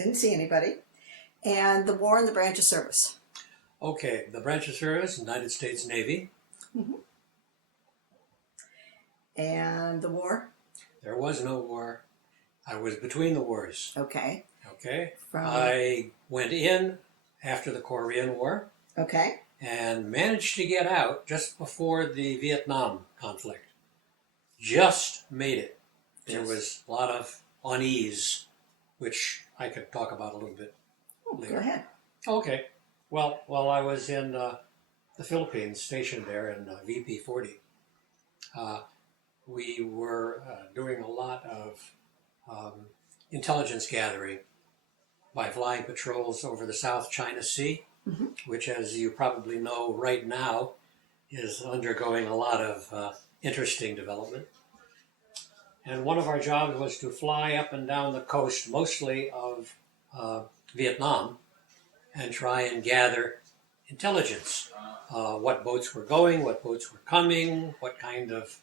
Didn't see anybody. And the war and the branch of service. Okay, the branch of service, United States Navy. Mm-hmm. And the war? There was no war. I was between the wars. Okay. Okay. From... I went in after the Korean War. Okay. And managed to get out just before the Vietnam conflict. Just made it. There was a lot of unease, which I could talk about a little bit later. Go ahead. Okay. Well, while I was in the Philippines, stationed there in VP 40, we were doing a lot of intelligence gathering by flying patrols over the South China Sea, mm-hmm. which, as you probably know right now, is undergoing a lot of interesting development. And one of our jobs was to fly up and down the coast, mostly of Vietnam, and try and gather intelligence. What boats were going, what boats were coming, what kind of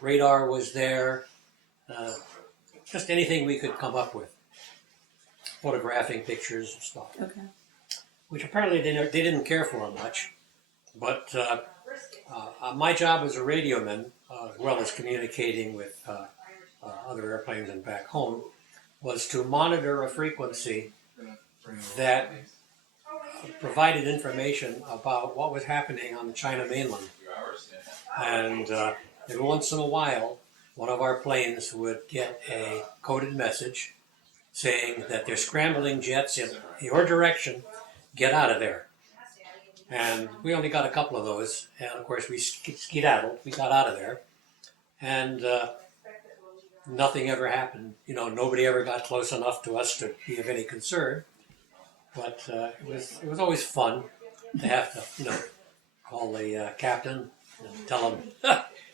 radar was there, just anything we could come up with. Photographing pictures and stuff. Okay. Which apparently they didn't care for much. But my job as a radioman, as well as communicating with other airplanes and back home, was to monitor a frequency that provided information about what was happening on the China mainland. And every once in a while, one of our planes would get a coded message saying that they're scrambling jets in your direction, get out of there. And we only got a couple of those, and of course we skedaddled, we got out of there, and nothing ever happened. You know, nobody ever got close enough to us to be of any concern, but it was always fun to have to, call the captain and tell him,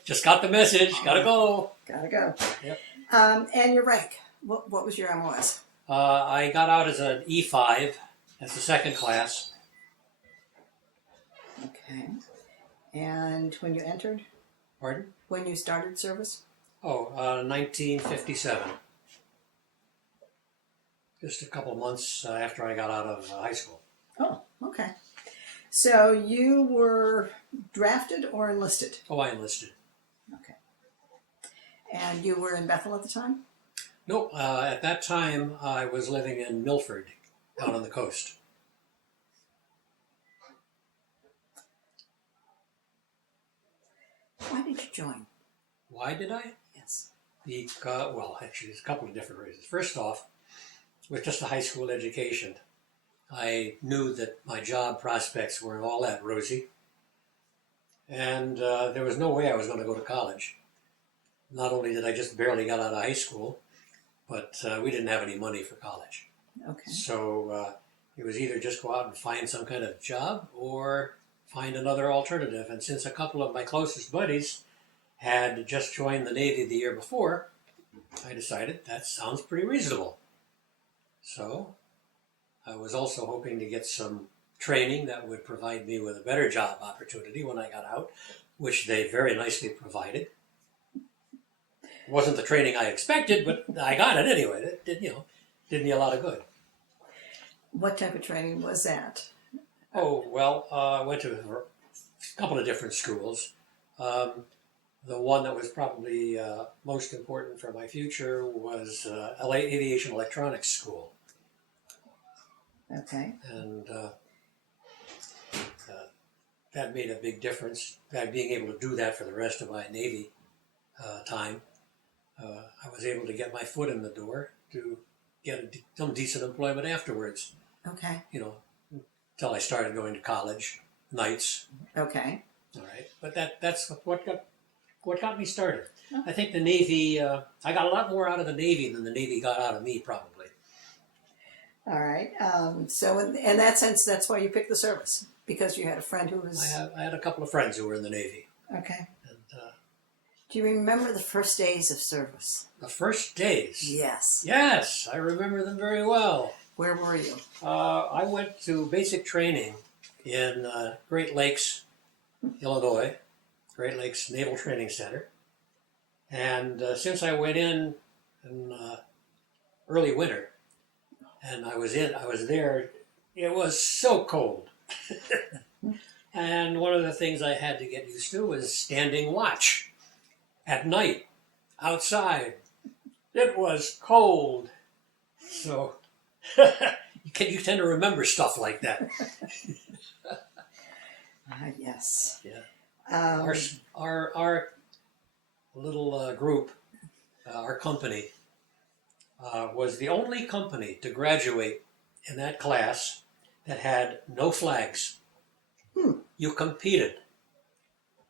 just got the message, gotta go. Gotta go. Yep. And your rank? What was your MOS? I got out as an E5, as the second class. Okay. And when you entered? Pardon? When you started service? 1957. Just a couple months after I got out of high school. Oh, okay. So you were drafted or enlisted? Oh, I enlisted. Okay. And you were in Bethel at the time? No, at that time I was living in Milford, down on the coast. Why did you join? Why did I? Yes. Well, actually, there's a couple of different reasons. First off, with just a high school education, I knew that my job prospects weren't all that rosy. And there was no way I was going to go to college. Not only did I just barely got out of high school, but we didn't have any money for college. Okay. So it was either just go out and find some kind of job or find another alternative. And since a couple of my closest buddies had just joined the Navy the year before, I decided that sounds pretty reasonable. So I was also hoping to get some training that would provide me with a better job opportunity when I got out, which they very nicely provided. It wasn't the training I expected, but I got it anyway. It did me a lot of good. What type of training was that? Oh, well, I went to a couple of different schools. The one that was probably most important for my future was Aviation Electronics School. Okay. And that made a big difference. Being able to do that for the rest of my Navy time, I was able to get my foot in the door to get some decent employment afterwards. Okay. Until I started going to college nights. Okay. All right, but that's what got me started. Oh. I think the Navy. I got a lot more out of the Navy than the Navy got out of me, probably. All right. So in that sense, that's why you picked the service, because you had a friend who was. I had a couple of friends who were in the Navy. Okay. And, do you remember the first days of service? The first days? Yes. Yes, I remember them very well. Where were you? I went to basic training in Great Lakes, Illinois, Great Lakes Naval Training Center. And since I went in early winter, and I was there. It was so cold. And one of the things I had to get used to was standing watch at night outside. It was cold. So you tend to remember stuff like that. Yes. Yeah. Um, Our little group, our company, was the only company to graduate in that class that had no flags. You competed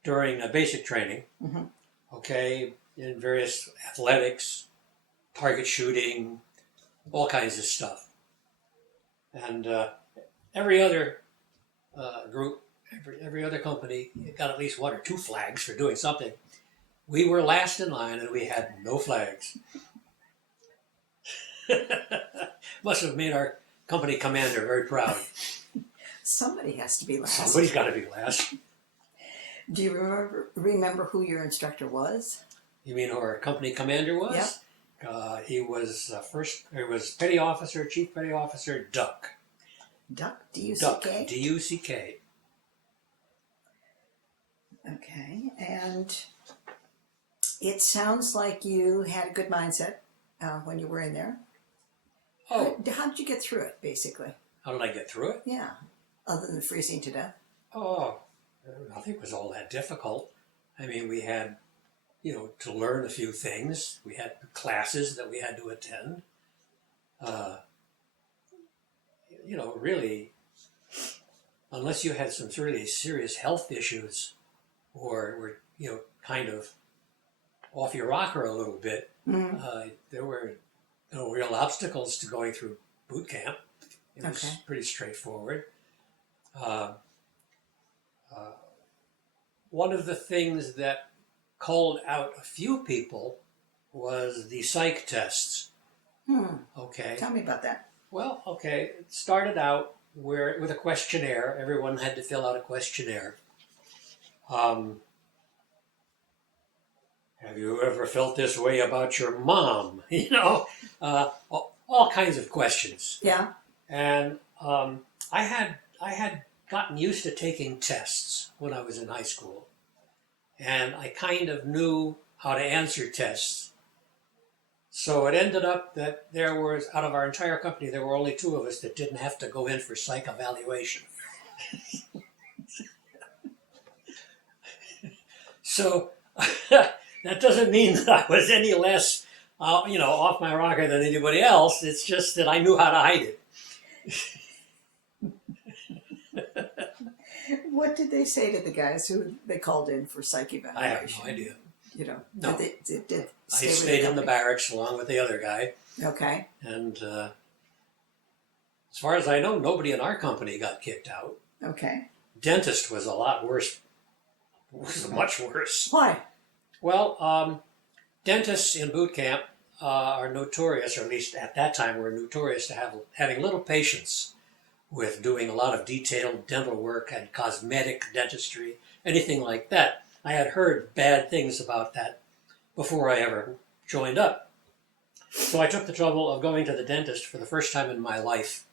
during basic training, Mhm. okay, in various athletics, target shooting, all kinds of stuff. And every other group, every other company got at least 1 or 2 flags for doing something. We were last in line and we had no flags. Must have made our company commander very proud. Somebody has to be last. Somebody's got to be last. Do you remember who your instructor was? You mean who our company commander was? Yep. He was Petty Officer, Chief Petty Officer Duck. Duck, D-U-C-K? Duck, D-U-C-K. Okay, and it sounds like you had a good mindset when you were in there. Oh, How did you get through it, basically? how did I get through it? Yeah, other than freezing to death. Oh, nothing was all that difficult. I mean, we had, to learn a few things. We had classes that we had to attend. Really, unless you had some really serious health issues or were, kind of off your rocker a little bit, there were no real obstacles to going through boot camp. It was Okay. pretty straightforward. One of the things that called out a few people was the psych tests. Okay. Tell me about that. Well, okay. It started out with a questionnaire. Everyone had to fill out a questionnaire. Have you ever felt this way about your mom? All kinds of questions. Yeah. And I had gotten used to taking tests when I was in high school, and I kind of knew how to answer tests. So it ended up that there was, out of our entire company, there were only 2 of us that didn't have to go in for psych evaluation. So that doesn't mean that I was any less, off my rocker than anybody else. It's just that I knew how to hide it. What did they say to the guys who they called in for psych I evaluation? have no idea. Did No. they I stay with stayed in the company? barracks along with the other guy. Okay. And as far as I know, nobody in our company got kicked out. Okay. Dentist was a lot worse. Was much worse. Why? Well, dentists in boot camp are notorious, or at least at that time were notorious to having little patience with doing a lot of detailed dental work and cosmetic dentistry, anything like that. I had heard bad things about that before I ever joined up. So I took the trouble of going to the dentist for the first time in my life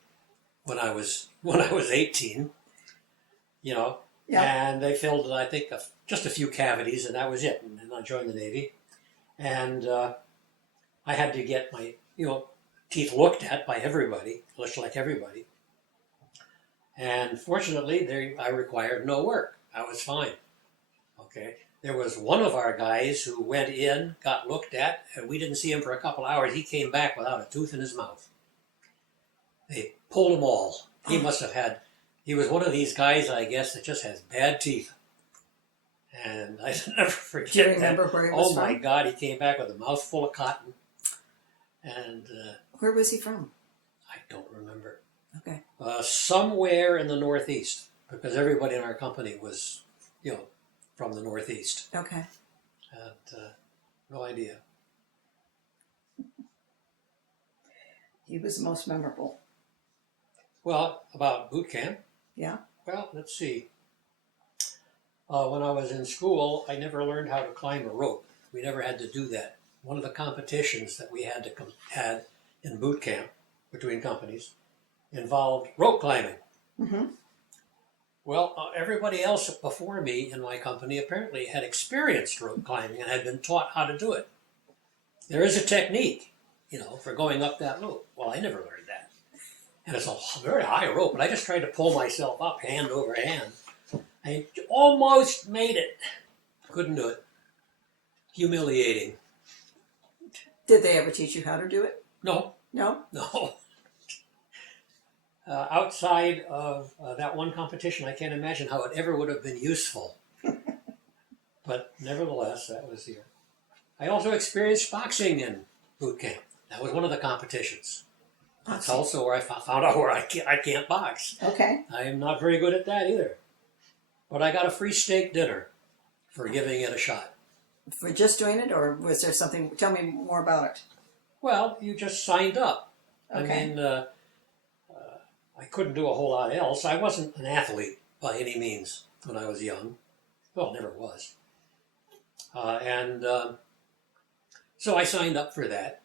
when I was 18, Yeah. and they filled, I think, just a few cavities, and that was it. And then I joined the Navy, and I had to get my teeth looked at by everybody, just like everybody. And fortunately, I required no work. I was fine. Okay. There was one of our guys who went in, got looked at, and we didn't see him for a couple hours. He came back without a tooth in his mouth. They pulled him all. He must have had, he was one of these guys, I guess, that just has bad teeth. And I never forget Do you remember that. where he was Oh my from? God, he came back with a mouthful of cotton. And Where was he from? I don't remember. Okay. Somewhere in the Northeast, because everybody in our company was, from the Northeast. Okay. And no idea. He was the most memorable. Well, about boot camp, Yeah. well, let's see. When I was in school, I never learned how to climb a rope. We never had to do that. One of the competitions that we had in boot camp between companies involved rope climbing. Mm-hmm. Well, everybody else before me in my company apparently had experienced rope climbing and had been taught how to do it. There is a technique, for going up that loop. Well, I never learned that. And it's a very high rope, but I just tried to pull myself up hand over hand. I almost made it. Couldn't do it. Humiliating. Did they ever teach you how to do it? No. No? No. Outside of that one competition, I can't imagine how it ever would have been useful. But nevertheless, that was the... I also experienced boxing in boot camp. That was one of the competitions. That's also where I found out where I can't box. Okay. I am not very good at that either. But I got a free steak dinner for giving it a shot. For just doing it, or was there something? Tell me more about it. Well, you just signed up. Okay. I mean, I couldn't do a whole lot else. I wasn't an athlete by any means when I was young. Well, never was. So I signed up for that.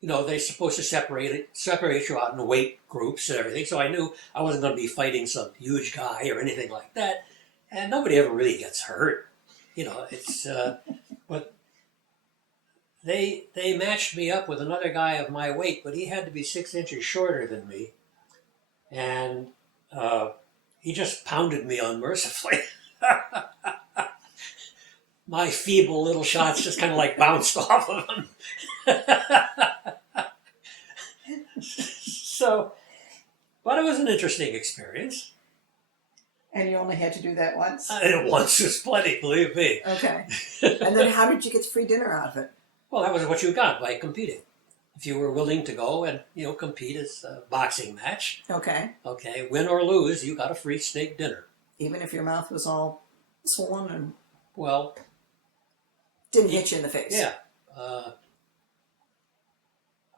They're supposed to separate you out in weight groups and everything. So I knew I wasn't going to be fighting some huge guy or anything like that. And nobody ever really gets hurt. It's but they matched me up with another guy of my weight, but he had to be 6 inches shorter than me, and he just pounded me unmercifully. My feeble little shots just kind of like bounced off of him. But it was an interesting experience. And you only had to do that once? Once was plenty, believe me. Okay. And then how did you get free dinner out of it? Well, that was what you got by competing. If you were willing to go and, compete as a boxing match. Okay. Okay, win or lose, you got a free steak dinner. Even if your mouth was all swollen and... Well... Didn't hit you in the face? Yeah.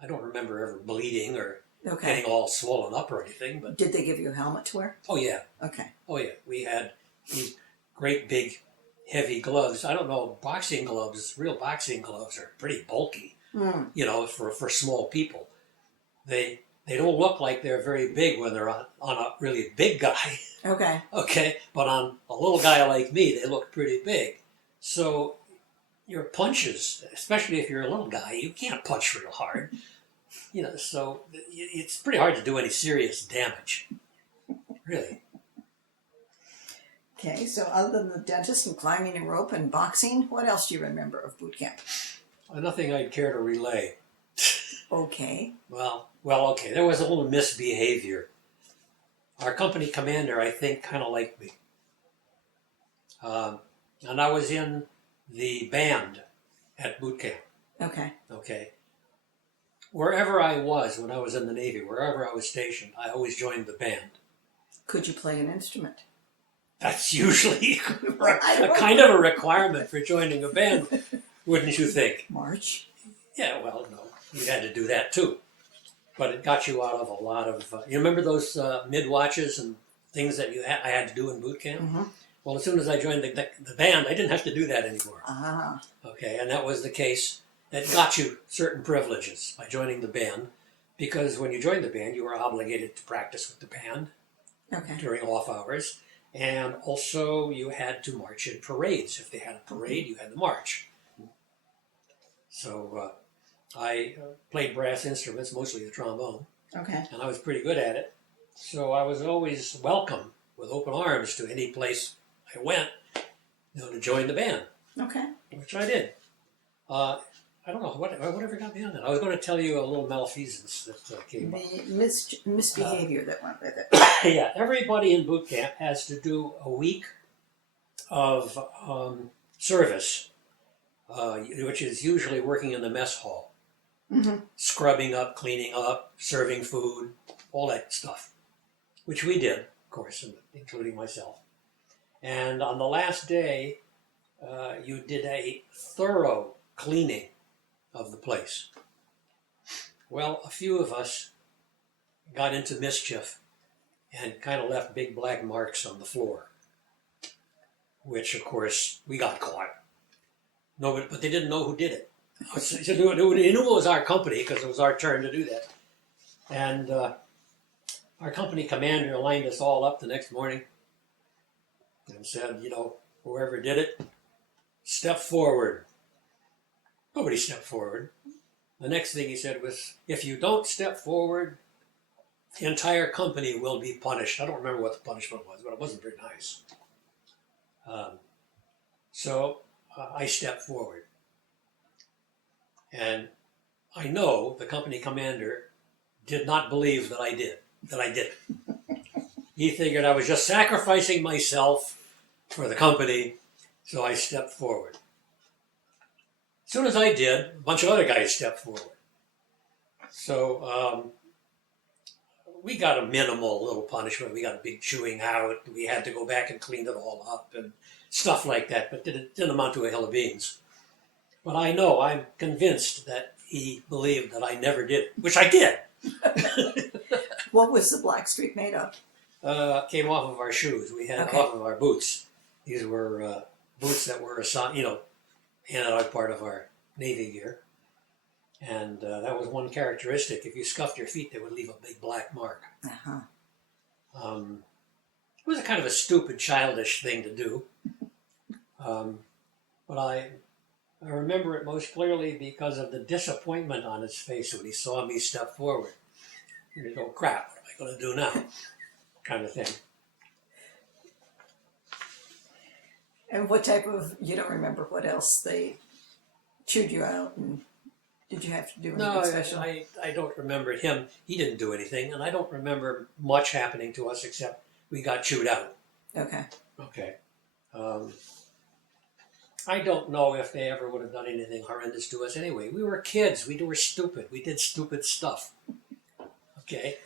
I don't remember ever bleeding or getting all swollen up or anything, but... Did they give you a helmet to wear? Oh, yeah. Okay. Oh, yeah. We had these great big heavy gloves. I don't know, boxing gloves, real boxing gloves are pretty bulky, for small people. They don't look like they're very big when they're on a really big guy. Okay. Okay, but on a little guy like me, they look pretty big. So your punches, especially if you're a little guy, you can't punch real hard. So it's pretty hard to do any serious damage. Really. Okay, so other than the dentist and climbing a rope and boxing, what else do you remember of boot camp? Nothing I'd care to relay. Okay. Well, okay. There was a little misbehavior. Our company commander, I think, kind of liked me. And I was in the band at boot camp. Okay. Okay. Wherever I was when I was in the Navy, wherever I was stationed, I always joined the band. Could you play an instrument? That's usually a kind of a requirement for joining a band, wouldn't you think? March? Yeah, well, no. You had to do that too. But it got you out of a lot of... you remember those mid-watches and things that I had to do in boot camp? Mm-hmm. Well, as soon as I joined the band, I didn't have to do that anymore. Ah. Okay, and that was the case. That got you certain privileges by joining the band, because when you joined the band, you were obligated to practice with the band during off hours, and also you had to march in parades. If they had a parade, you had to march. So I played brass instruments, mostly the trombone, and I was pretty good at it. So I was always welcome with open arms to any place I went, to join the band. Okay. Which I did. I don't know, whatever got me on that. I was going to tell you a little malfeasance that came up. The misbehavior that went with it. Yeah, everybody in boot camp has to do a week of service, which is usually working in the mess hall. Mm-hmm. Scrubbing up, cleaning up, serving food, all that stuff. Which we did, of course, including myself. And on the last day, you did a thorough cleaning of the place. Well, a few of us got into mischief and kind of left big black marks on the floor, which, of course, we got caught. Nobody, but they didn't know who did it. They knew it was our company because it was our turn to do that. And our company commander lined us all up the next morning and said, you know, whoever did it, step forward. Nobody stepped forward. The next thing he said was, if you don't step forward, the entire company will be punished. I don't remember what the punishment was, but it wasn't very nice. So I stepped forward. And I know the company commander did not believe that I did it. He figured I was just sacrificing myself for the company, so I stepped forward. As soon as I did, a bunch of other guys stepped forward. So we got a minimal little punishment. We got a big chewing out. We had to go back and clean it all up and stuff like that, but it didn't amount to a hill of beans. But I'm convinced that he believed that I never did it, which I did. What was the black streak made of? Came off of our shoes. We had off of our boots. These were boots that were assigned, handed out part of our Navy gear. And that was one characteristic. If you scuffed your feet, they would leave a big black mark. Uh-huh. It was a kind of a stupid, childish thing to do. But I remember it most clearly because of the disappointment on his face when he saw me step forward. And he'd go, crap, what am I going to do now? Kind of thing. And what type of, you don't remember what else they chewed you out, and did you have to do anything special? I don't remember him. He didn't do anything, and I don't remember much happening to us except we got chewed out. Okay. Okay. I don't know if they ever would have done anything horrendous to us anyway. We were kids. We were stupid. We did stupid stuff. Okay.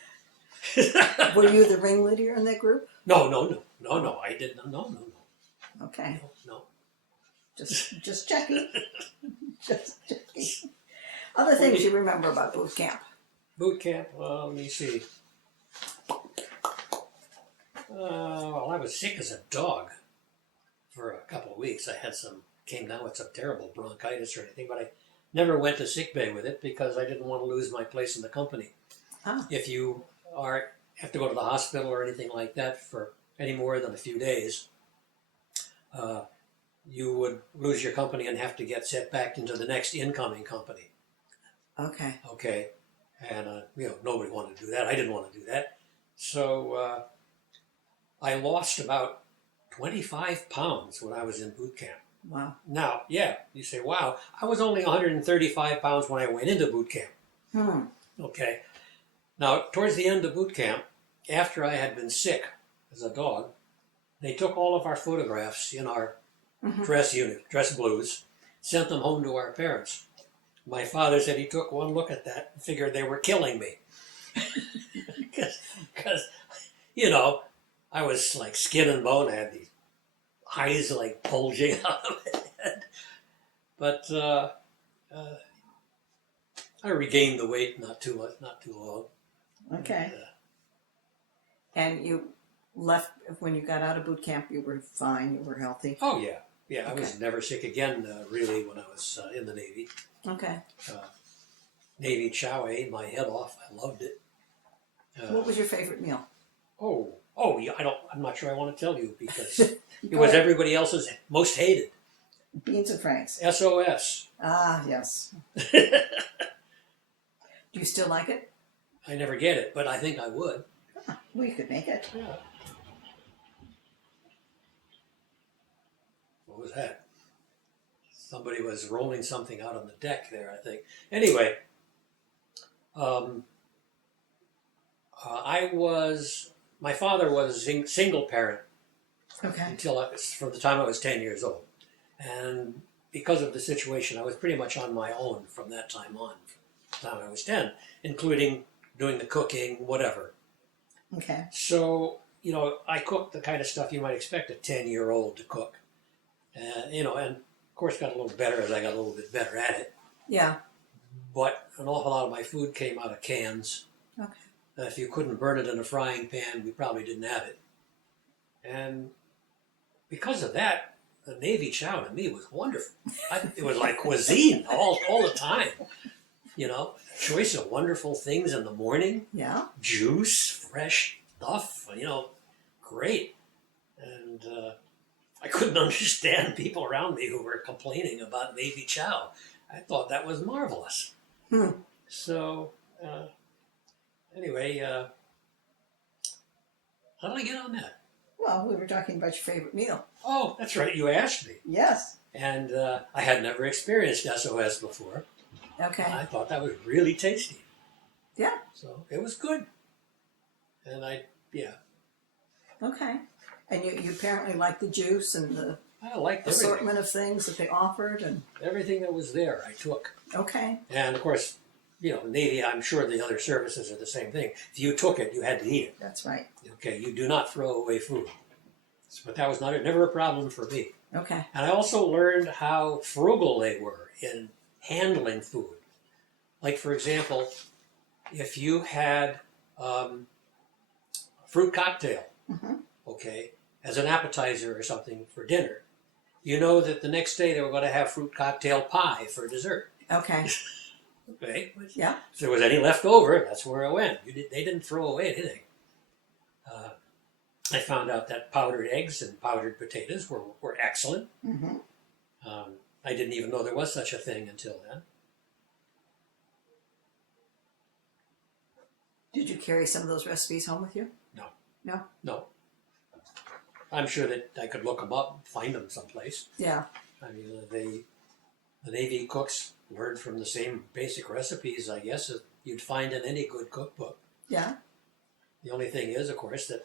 Were you the ringleader in that group? No. I didn't. No. Okay. No. Just checking. Just checking. Other things you remember about boot camp? Boot camp. Let me see. Well, I was sick as a dog for a couple of weeks. I had came down with some terrible bronchitis or anything, but I never went to sick bay with it because I didn't want to lose my place in the company. Ah. If you have to go to the hospital or anything like that for any more than a few days, you would lose your company and have to get set back into the next incoming company. Okay. Okay. And, nobody wanted to do that. I didn't want to do that. So I lost about 25 pounds when I was in boot camp. Wow. Now, you say, wow, I was only 135 pounds when I went into boot camp. Okay. Now, towards the end of boot camp, after I had been sick as a dog, they took all of our photographs in our dress blues, sent them home to our parents. My father said he took one look at that and figured they were killing me. Because, I was like skin and bone. I had these eyes like bulging out of my head. But I regained the weight not too long. Okay. And you left, when you got out of boot camp, you were fine, you were healthy? Oh, yeah. Yeah, I was never sick again, really, when I was in the Navy. Okay. Navy chow ate my head off. I loved it. What was your favorite meal? Yeah, I'm not sure I want to tell you because it was everybody else's most hated. Beans and Franks. SOS. Ah, yes. Do you still like it? I never get it, but I think I would. We could make it. Yeah. What was that? Somebody was rolling something out on the deck there, I think. Anyway, my father was a single parent until from the time I was 10 years old. And because of the situation, I was pretty much on my own from that time on, from the time I was 10, including doing the cooking, whatever. Okay. So, I cooked the kind of stuff you might expect a 10-year-old to cook. And of course got a little better as I got a little bit better at it. Yeah. But an awful lot of my food came out of cans. Okay. If you couldn't burn it in a frying pan, we probably didn't have it. And because of that, the Navy chow to me was wonderful. It was like cuisine all the time. you know, choice of wonderful things in the morning, Yeah. juice, fresh stuff, you know, great. And I couldn't understand people around me who were complaining about Navy chow. I thought that was marvelous. Hmm. So, anyway, how did I get on that? Well, we were talking about your favorite meal. Oh, that's right, you asked me. Yes. And I had never experienced SOS before. Okay. I thought that was really tasty. Yeah. So it was good. And yeah, Okay. And you apparently liked the juice and the I liked everything. assortment of things that they offered, and Everything that was there, I took. okay. And of course, you know, Navy, I'm sure the other services are the same thing. If you took it, you had to eat it. That's right. Okay, you do not throw away food. But that was never a problem for me. Okay. And I also learned how frugal they were in handling food. Like, for example, if you had fruit cocktail, Mm-hmm. okay, as an appetizer or something for dinner, you know that the next day they were going to have fruit cocktail pie for dessert. Okay. Okay? Yeah. If there was any left over, that's where it went. They didn't throw away anything. I found out that powdered eggs and powdered potatoes were excellent. Mm-hmm. I didn't even know there was such a thing until then. Did you carry some of those recipes home with you? No. No. No. I'm sure that I could look them up and find them someplace. Yeah. I mean, the Navy cooks learned from the same basic recipes, I guess, that you'd find in any good cookbook. Yeah. The only thing is, of course, that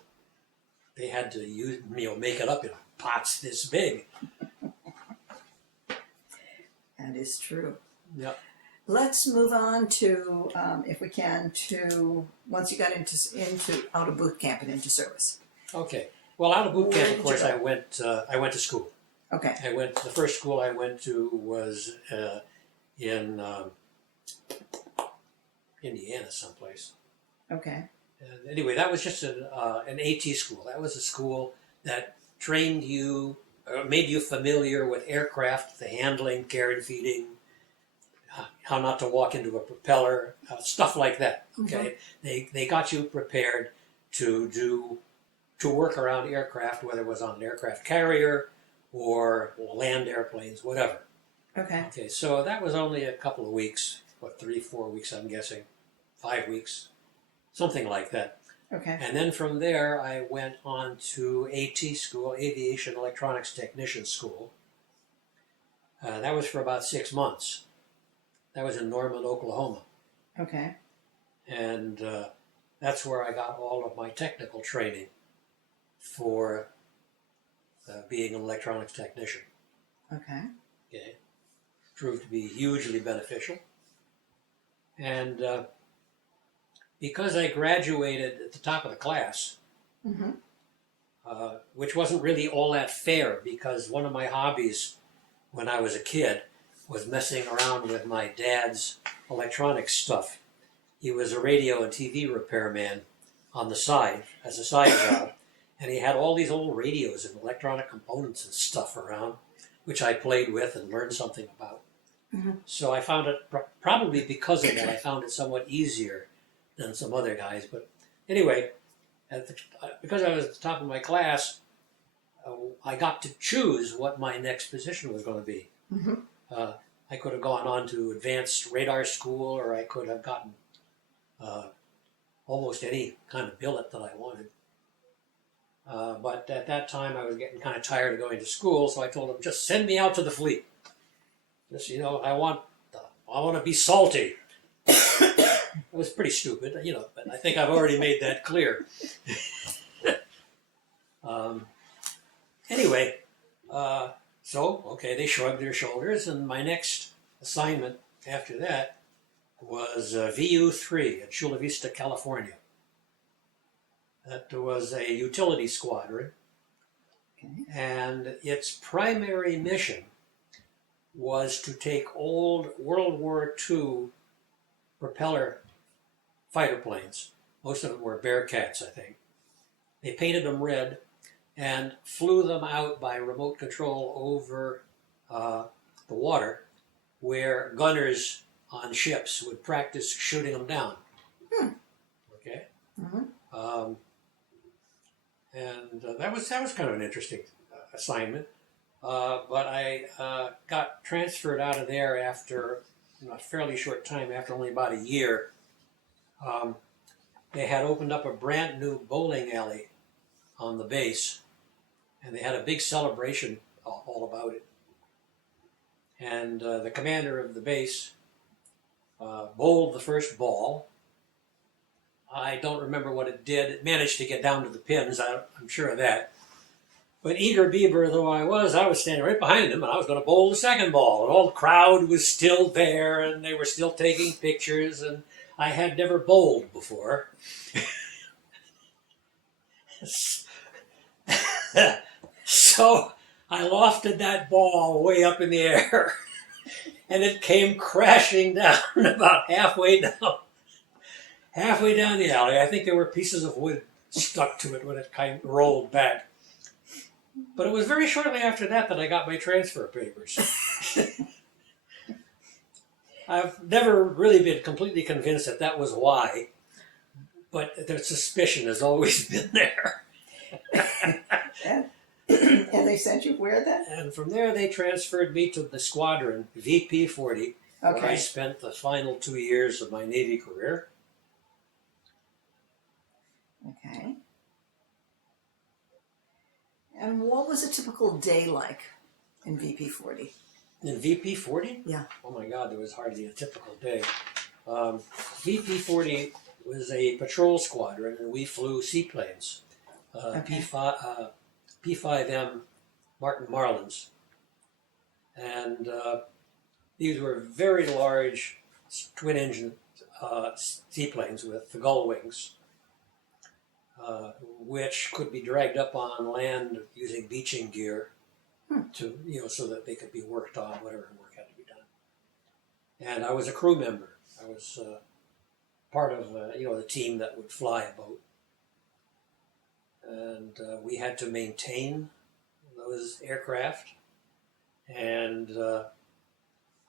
they had to use, make it up in pots this big. That is true. Yeah. Let's move on to, if we can, to once you got into out of boot camp and into service. Okay. Well, out of boot Where camp, did of course, you I went to school. Okay. The first school I went to was in Indiana, someplace. Okay. And anyway, that was just an AT school. That was a school that trained you, made you familiar with aircraft, the handling, care and feeding, how not to walk into a propeller, stuff like that. Okay, they got you prepared to work around aircraft, whether it was on an aircraft carrier or land airplanes, whatever. Okay. Okay, so that was only a couple of weeks, 3, 4 weeks, I'm guessing, 5 weeks, something like that. Okay. And then from there, I went on to AT school, Aviation Electronics Technician School. That was for about 6 months. That was in Norman, Oklahoma. Okay. And that's where I got all of my technical training for being an electronics technician. Okay. Okay. Proved to be hugely beneficial. And because I graduated at the top of the class, Mm-hmm. which wasn't really all that fair, because one of my hobbies when I was a kid was messing around with my dad's electronics stuff. He was a radio and TV repairman on the side, as a side job, and he had all these old radios and electronic components and stuff around, which I played with and learned something about. Mm-hmm. So I found it, probably because of that, I found it somewhat easier than some other guys. But anyway, because I was at the top of my class, I got to choose what my next position was going to be. Mm-hmm. I could have gone on to advanced radar school, or I could have gotten almost any kind of billet that I wanted. But at that time, I was getting kind of tired of going to school, so I told them, just send me out to the fleet. Just, I want to be salty. It was pretty stupid, but I think I've already made that clear. Anyway, they shrugged their shoulders, and my next assignment after that was VU-3 at Chula Vista, California. That was a utility squadron, Okay. and its primary mission was to take old World War II propeller fighter planes. Most of them were Bearcats, I think. They painted them red and flew them out by remote control over the water, where gunners on ships would practice shooting them down. Okay. Mm-hmm. And that was kind of an interesting assignment. But I got transferred out of there after a fairly short time, after only about a year. They had opened up a brand new bowling alley on the base, and they had a big celebration all about it. And the commander of the base bowled the first ball. I don't remember what it did. It managed to get down to the pins, I'm sure of that. But eager beaver though I was standing right behind him, and I was going to bowl the second ball. And all the crowd was still there, and they were still taking pictures, and I had never bowled before. So I lofted that ball way up in the air, and it came crashing down about halfway down the alley. I think there were pieces of wood stuck to it when it kind of rolled back. But it was very shortly after that I got my transfer papers. I've never really been completely convinced that was why, but the suspicion has always been there. And they sent you where then? And from there they transferred me to the squadron, VP 40, where I Okay. spent the final 2 years of my Navy career. Okay. And what was a typical day like in VP 40? In VP 40? Yeah. Oh my God, there was hardly a typical day. VP 40 was a patrol squadron, and we flew seaplanes. Okay. P5M Martin Marlins. And these were very large twin-engine seaplanes with the gull wings, which could be dragged up on land using beaching gear to, so that they could be worked on, whatever work had to be done. And I was a crew member. I was part of, the team that would fly a boat. And we had to maintain those aircraft. And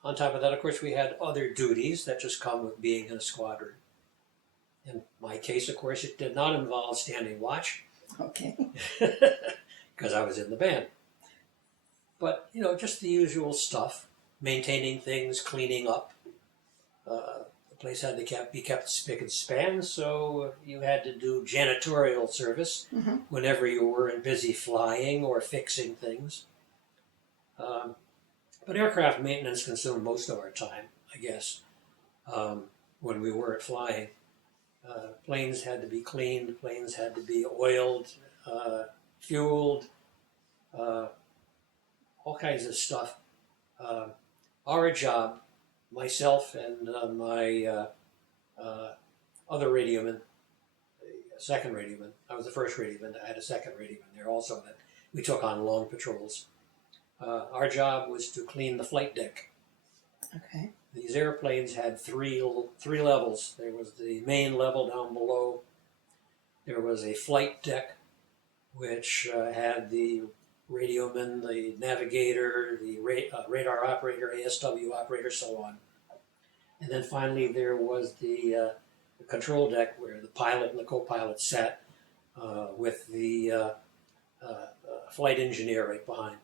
on top of that, of course, we had other duties that just come with being in a squadron. In my case, of course, it did not involve standing watch. Okay. Because I was in the band. But, just the usual stuff. Maintaining things, cleaning up. The place had to be kept spick and span, so you had to do janitorial service whenever you were busy flying or fixing things. But aircraft maintenance consumed most of our time, I guess, when we weren't flying. Planes had to be cleaned, planes had to be oiled, fueled, all kinds of stuff. Our job, myself and my other radioman, the second radioman, I was the first radioman, I had a second radioman there also that we took on long patrols. Our job was to clean the flight deck. Okay. These airplanes had three levels. There was the main level down below. There was a flight deck, which had the radioman, the navigator, the radar operator, ASW operator, so on. And then finally there was the control deck where the pilot and the co-pilot sat with the flight engineer right behind.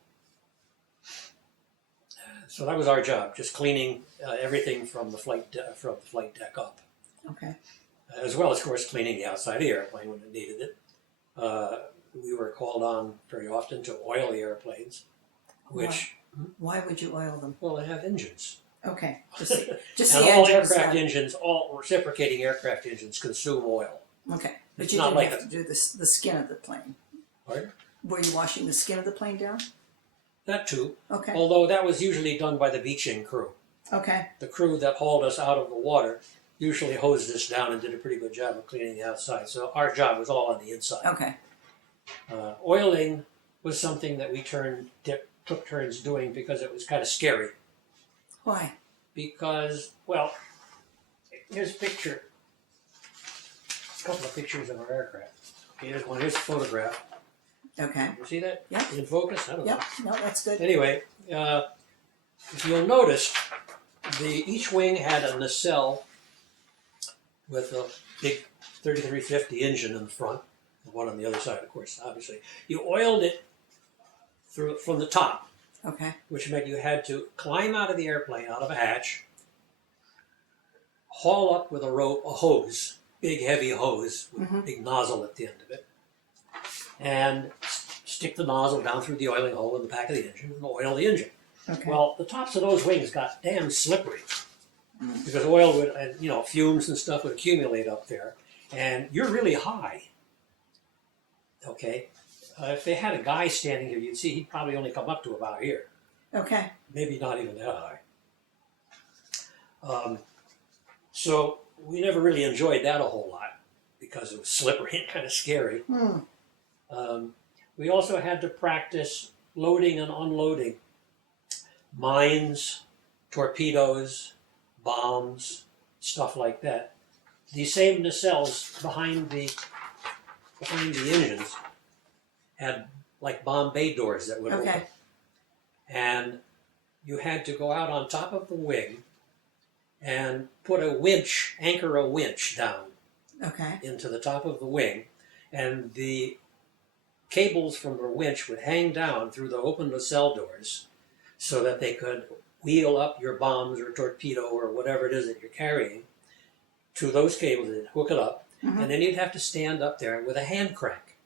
So that was our job, just cleaning everything from the flight deck up. Okay. As well as, of course, cleaning the outside of the airplane when it needed it. We were called on very often to oil the airplanes, which... Why would you oil them? Well, they have engines. Okay. Just And the all engines, aircraft engines, all reciprocating aircraft engines consume oil. Okay. But It's you not didn't like have to do the skin of the plane. Pardon? Were you washing the skin of the plane down? That too. Okay. Although that was usually done by the beaching crew. Okay. The crew that hauled us out of the water usually hosed us down and did a pretty good job of cleaning the outside. So our job was all on the inside. Okay. Oiling was something that we took turns doing because it was kind of scary. Why? Because, well, here's a picture. A couple of pictures of our aircraft. Here's one. Here's a photograph. Okay. You see that? Yeah. In focus? I don't know. Yep. No, that's good. Anyway, if you'll notice, each wing had a nacelle with a big 3350 engine in the front, and one on the other side, of course, obviously. You oiled it through from the top, Okay. which meant you had to climb out of the airplane, out of a hatch, haul up with a rope, a hose, big heavy hose with a big nozzle at the end of it, and stick the nozzle down through the oiling hole in the back of the engine and oil the engine. Okay. Well, the tops of those wings got damn slippery because oil would, and fumes and stuff would accumulate up there, and you're really high. Okay, if they had a guy standing here, you'd see he'd probably only come up to about here. Okay. Maybe not even that high. So we never really enjoyed that a whole lot because it was slippery and kind of scary. We also had to practice loading and unloading mines, torpedoes, bombs, stuff like that. These same nacelles behind the engines had like bomb bay doors that would open. And you had to go out on top of the wing and put a winch, anchor a winch down into the top of the wing, and the cables from the winch would hang down through the open nacelle doors so that they could wheel up your bombs or torpedo or whatever it is that you're carrying to those cables and hook it up, and then you'd have to stand up there with a hand crank.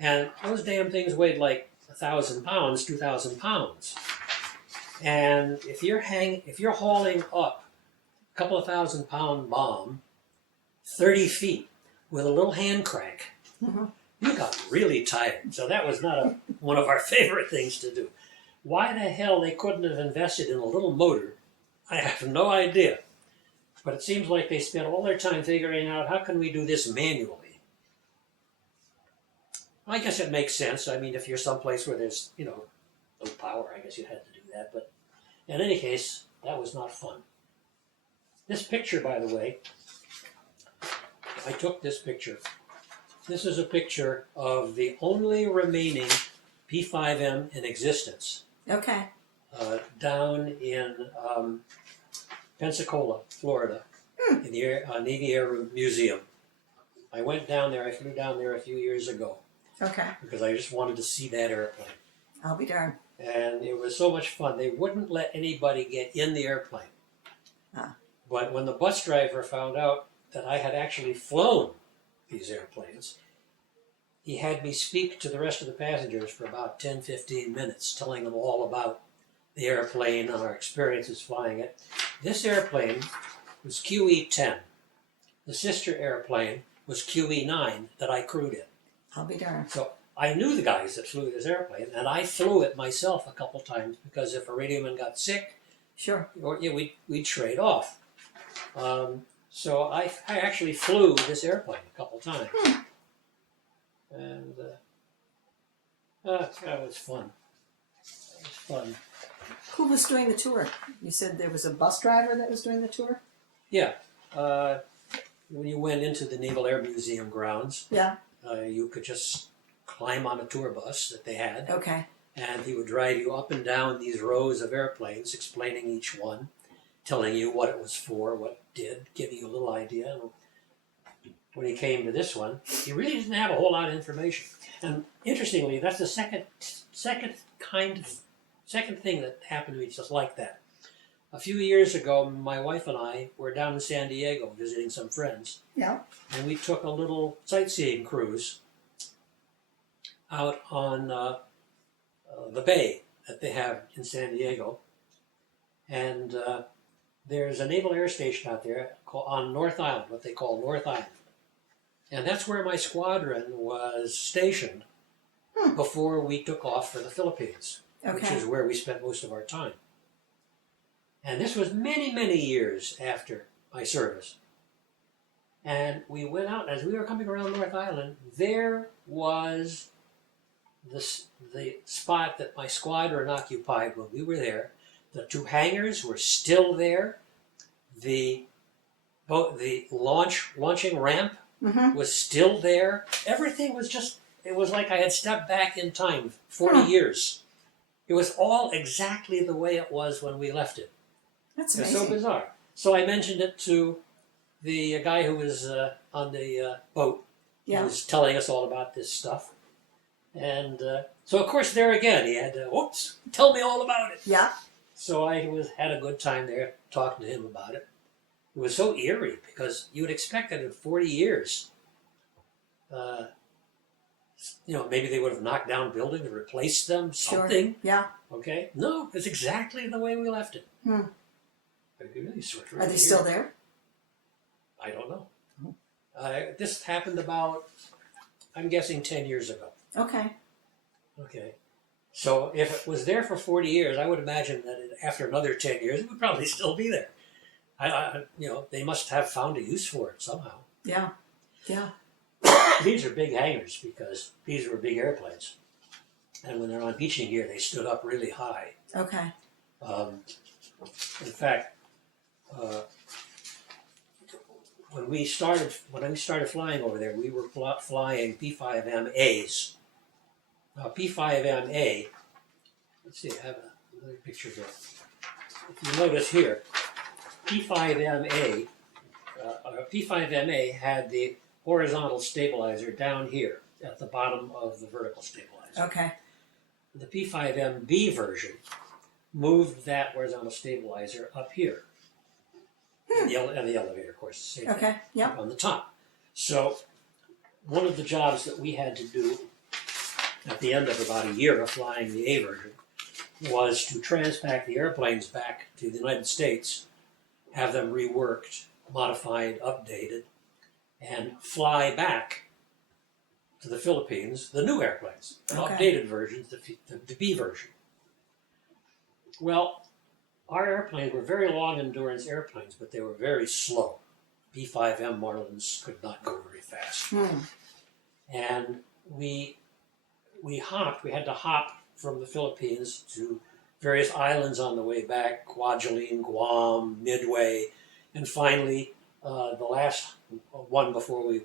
And those damn things weighed like 1,000 pounds, 2,000 pounds. And if you're hauling up a couple of 1,000-pound bomb 30 feet with a little hand crank, you got really tired. So that was not one of our favorite things to do. Why the hell they couldn't have invested in a little motor, I have no idea. But it seems like they spent all their time figuring out how can we do this manually. I guess it makes sense. I mean, if you're someplace where there's, no power, I guess you had to do that. But in any case, that was not fun. This picture, by the way, I took this picture. This is a picture of the only remaining P5M in existence. Down in Pensacola, Florida, in the Navy Air Museum. I went down there, I flew down there a few years ago. Because I just wanted to see that airplane. I'll be darned. And it was so much fun. They wouldn't let anybody get in the airplane. But when the bus driver found out that I had actually flown these airplanes, he had me speak to the rest of the passengers for about 10-15 minutes, telling them all about the airplane and our experiences flying it. This airplane was QE-10. The sister airplane was QE-9 that I crewed in. I'll be darned. So I knew the guys that flew this airplane, and I flew it myself a couple times because if a radioman got sick, we'd trade off. So I actually flew this airplane a couple times. And that was fun. That was fun. Who was doing the tour? You said there was a bus driver that was doing the tour? Yeah. When you went into the Naval Air Museum grounds, you could just climb on a tour bus that they had. And he would drive you up and down these rows of airplanes, explaining each one, telling you what it was for, what it did, giving you a little idea. And when he came to this one, he really didn't have a whole lot of information. And interestingly, that's the second thing that happened to me just like that. A few years ago, my wife and I were down in San Diego visiting some friends. And we took a little sightseeing cruise out on the bay that they have in San Diego. And there's a naval air station out there on North Island, what they call North Island. And that's where my squadron was stationed before we took off for the Philippines, which is where we spent most of our time. And this was many, many years after my service. And we went out, and as we were coming around North Island, there was the spot that my squadron occupied when we were there. The two hangars were still there. The launching ramp was still there. Everything was just, it was like I had stepped back in time 40 years. It was all exactly the way it was when we left it. That's It's amazing. so bizarre. So I mentioned it to the guy who was on the boat. He Yeah. was telling us all about this stuff. And so, of course, there again, he had to, whoops, tell me all about it. Yeah. So I had a good time there talking to him about it. It was so eerie because you would expect that in 40 years, maybe they would have knocked down buildings, replaced them, something. Sure. Yeah. Okay? No, it's exactly the way we left it. Hmm. Really sort of Are they still there? I don't know. This happened about, I'm guessing, 10 years ago. Okay. Okay. So if it was there for 40 years, I would imagine that after another 10 years, it would probably still be there. They must have found a use for it somehow. Yeah. Yeah. These are big hangars because these were big airplanes. And when they're on beaching gear, they stood up really high. Okay. In fact, when we started flying over there, we were flying P5MAs. Now P5MA, let's see, I have another picture here. If you notice here, P5MA had the horizontal stabilizer down here at the bottom of the vertical stabilizer. Okay. The P5MB version moved that horizontal stabilizer up here. And the elevator, of course, same thing, Okay. Yeah. up on the top. So one of the jobs that we had to do at the end of about a year of flying the A version was to transpack the airplanes back to the United States, have them reworked, modified, updated, and fly back to the Philippines, the new airplanes, the updated versions, the B version. Well, our airplanes were very long endurance airplanes, but they were very slow. B-5M Marlins could not go very fast. And we had to hop from the Philippines to various islands on the way back, Kwajalein, Guam, Midway, and finally the last one before we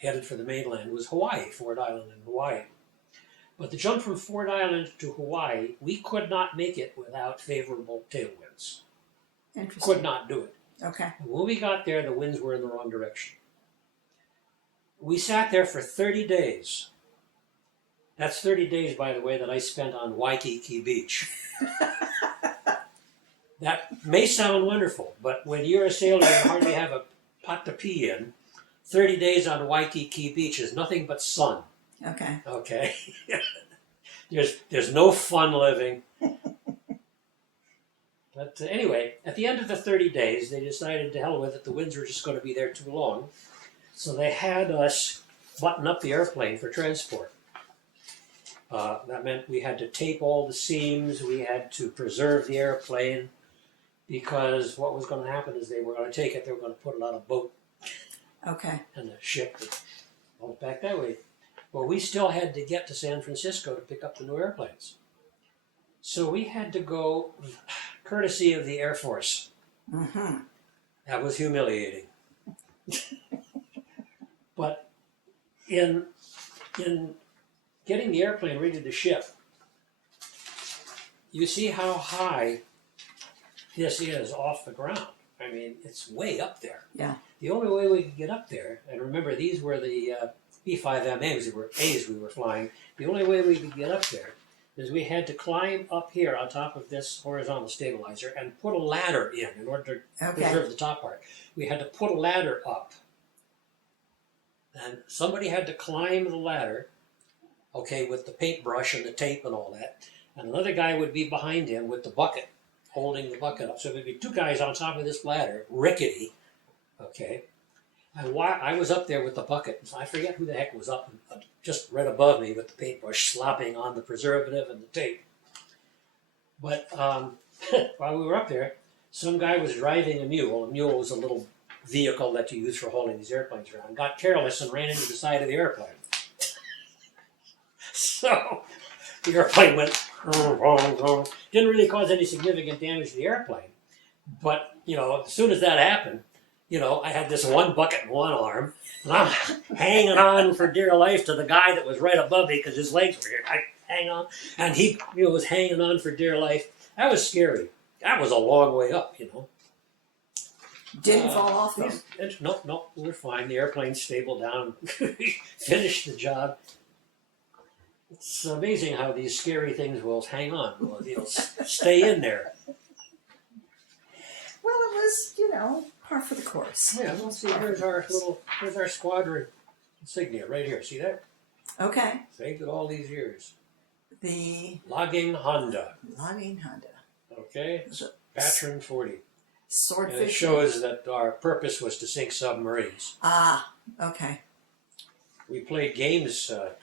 headed for the mainland was Hawaii, Ford Island in Hawaii. But the jump from Ford Island to Hawaii, we could not make it without favorable tailwinds. Interesting. Could not do it. Okay. And when we got there, the winds were in the wrong direction. We sat there for 30 days. That's 30 days, by the way, that I spent on Waikiki Beach. That may sound wonderful, but when you're a sailor and hardly have a pot to pee in, 30 days on Waikiki Beach is nothing but sun. Okay. Okay? There's no fun living. But anyway, at the end of the 30 days, they decided to hell with it. The winds were just going to be there too long. So they had us button up the airplane for transport. That meant we had to tape all the seams. We had to preserve the airplane because what was going to happen is they were going to take it. They were going to put it on a boat. Okay. And the ship went back that way. Well, we still had to get to San Francisco to pick up the new airplanes. So we had to go courtesy of the Air Force. Mm-hmm. That was humiliating. But in getting the airplane ready to ship, you see how high this is off the ground. I mean, it's way up there. Yeah. The only way we could get up there, and remember these were the B-5MAs, they were A's we were flying, the only way we could get up there is we had to climb up here on top of this horizontal stabilizer and put a ladder in order to preserve the top part. We had to put a ladder up. And somebody had to climb the ladder, okay, with the paintbrush and the tape and all that. And another guy would be behind him with the bucket, holding the bucket up. So there'd be two guys on top of this ladder, rickety, okay. And while I was up there with the bucket, I forget who the heck was up just right above me with the paintbrush slopping on the preservative and the tape. But while we were up there, some guy was driving a mule. A mule was a little vehicle that you use for hauling these airplanes around. Got careless and ran into the side of the airplane. So the airplane went, didn't really cause any significant damage to the airplane. But, as soon as that happened, I had this one bucket in one arm, and I'm hanging on for dear life to the guy that was right above me because his legs were here. I hang on, and he was hanging on for dear life. That was scary. that was a long way up, you know. Didn't fall off though. No, we're fine. The airplane's stable down. Finished the job. It's amazing how these scary things will hang on. They'll stay in there. Well, it was, par for the course. Yeah, well, see, here's our squadron insignia right here. See that? Okay. Saved it all these years. The Logging Honda. Logging Honda. Okay. Patron 40. Swordfish. And it shows that our purpose was to sink submarines. Ah, okay. We played games to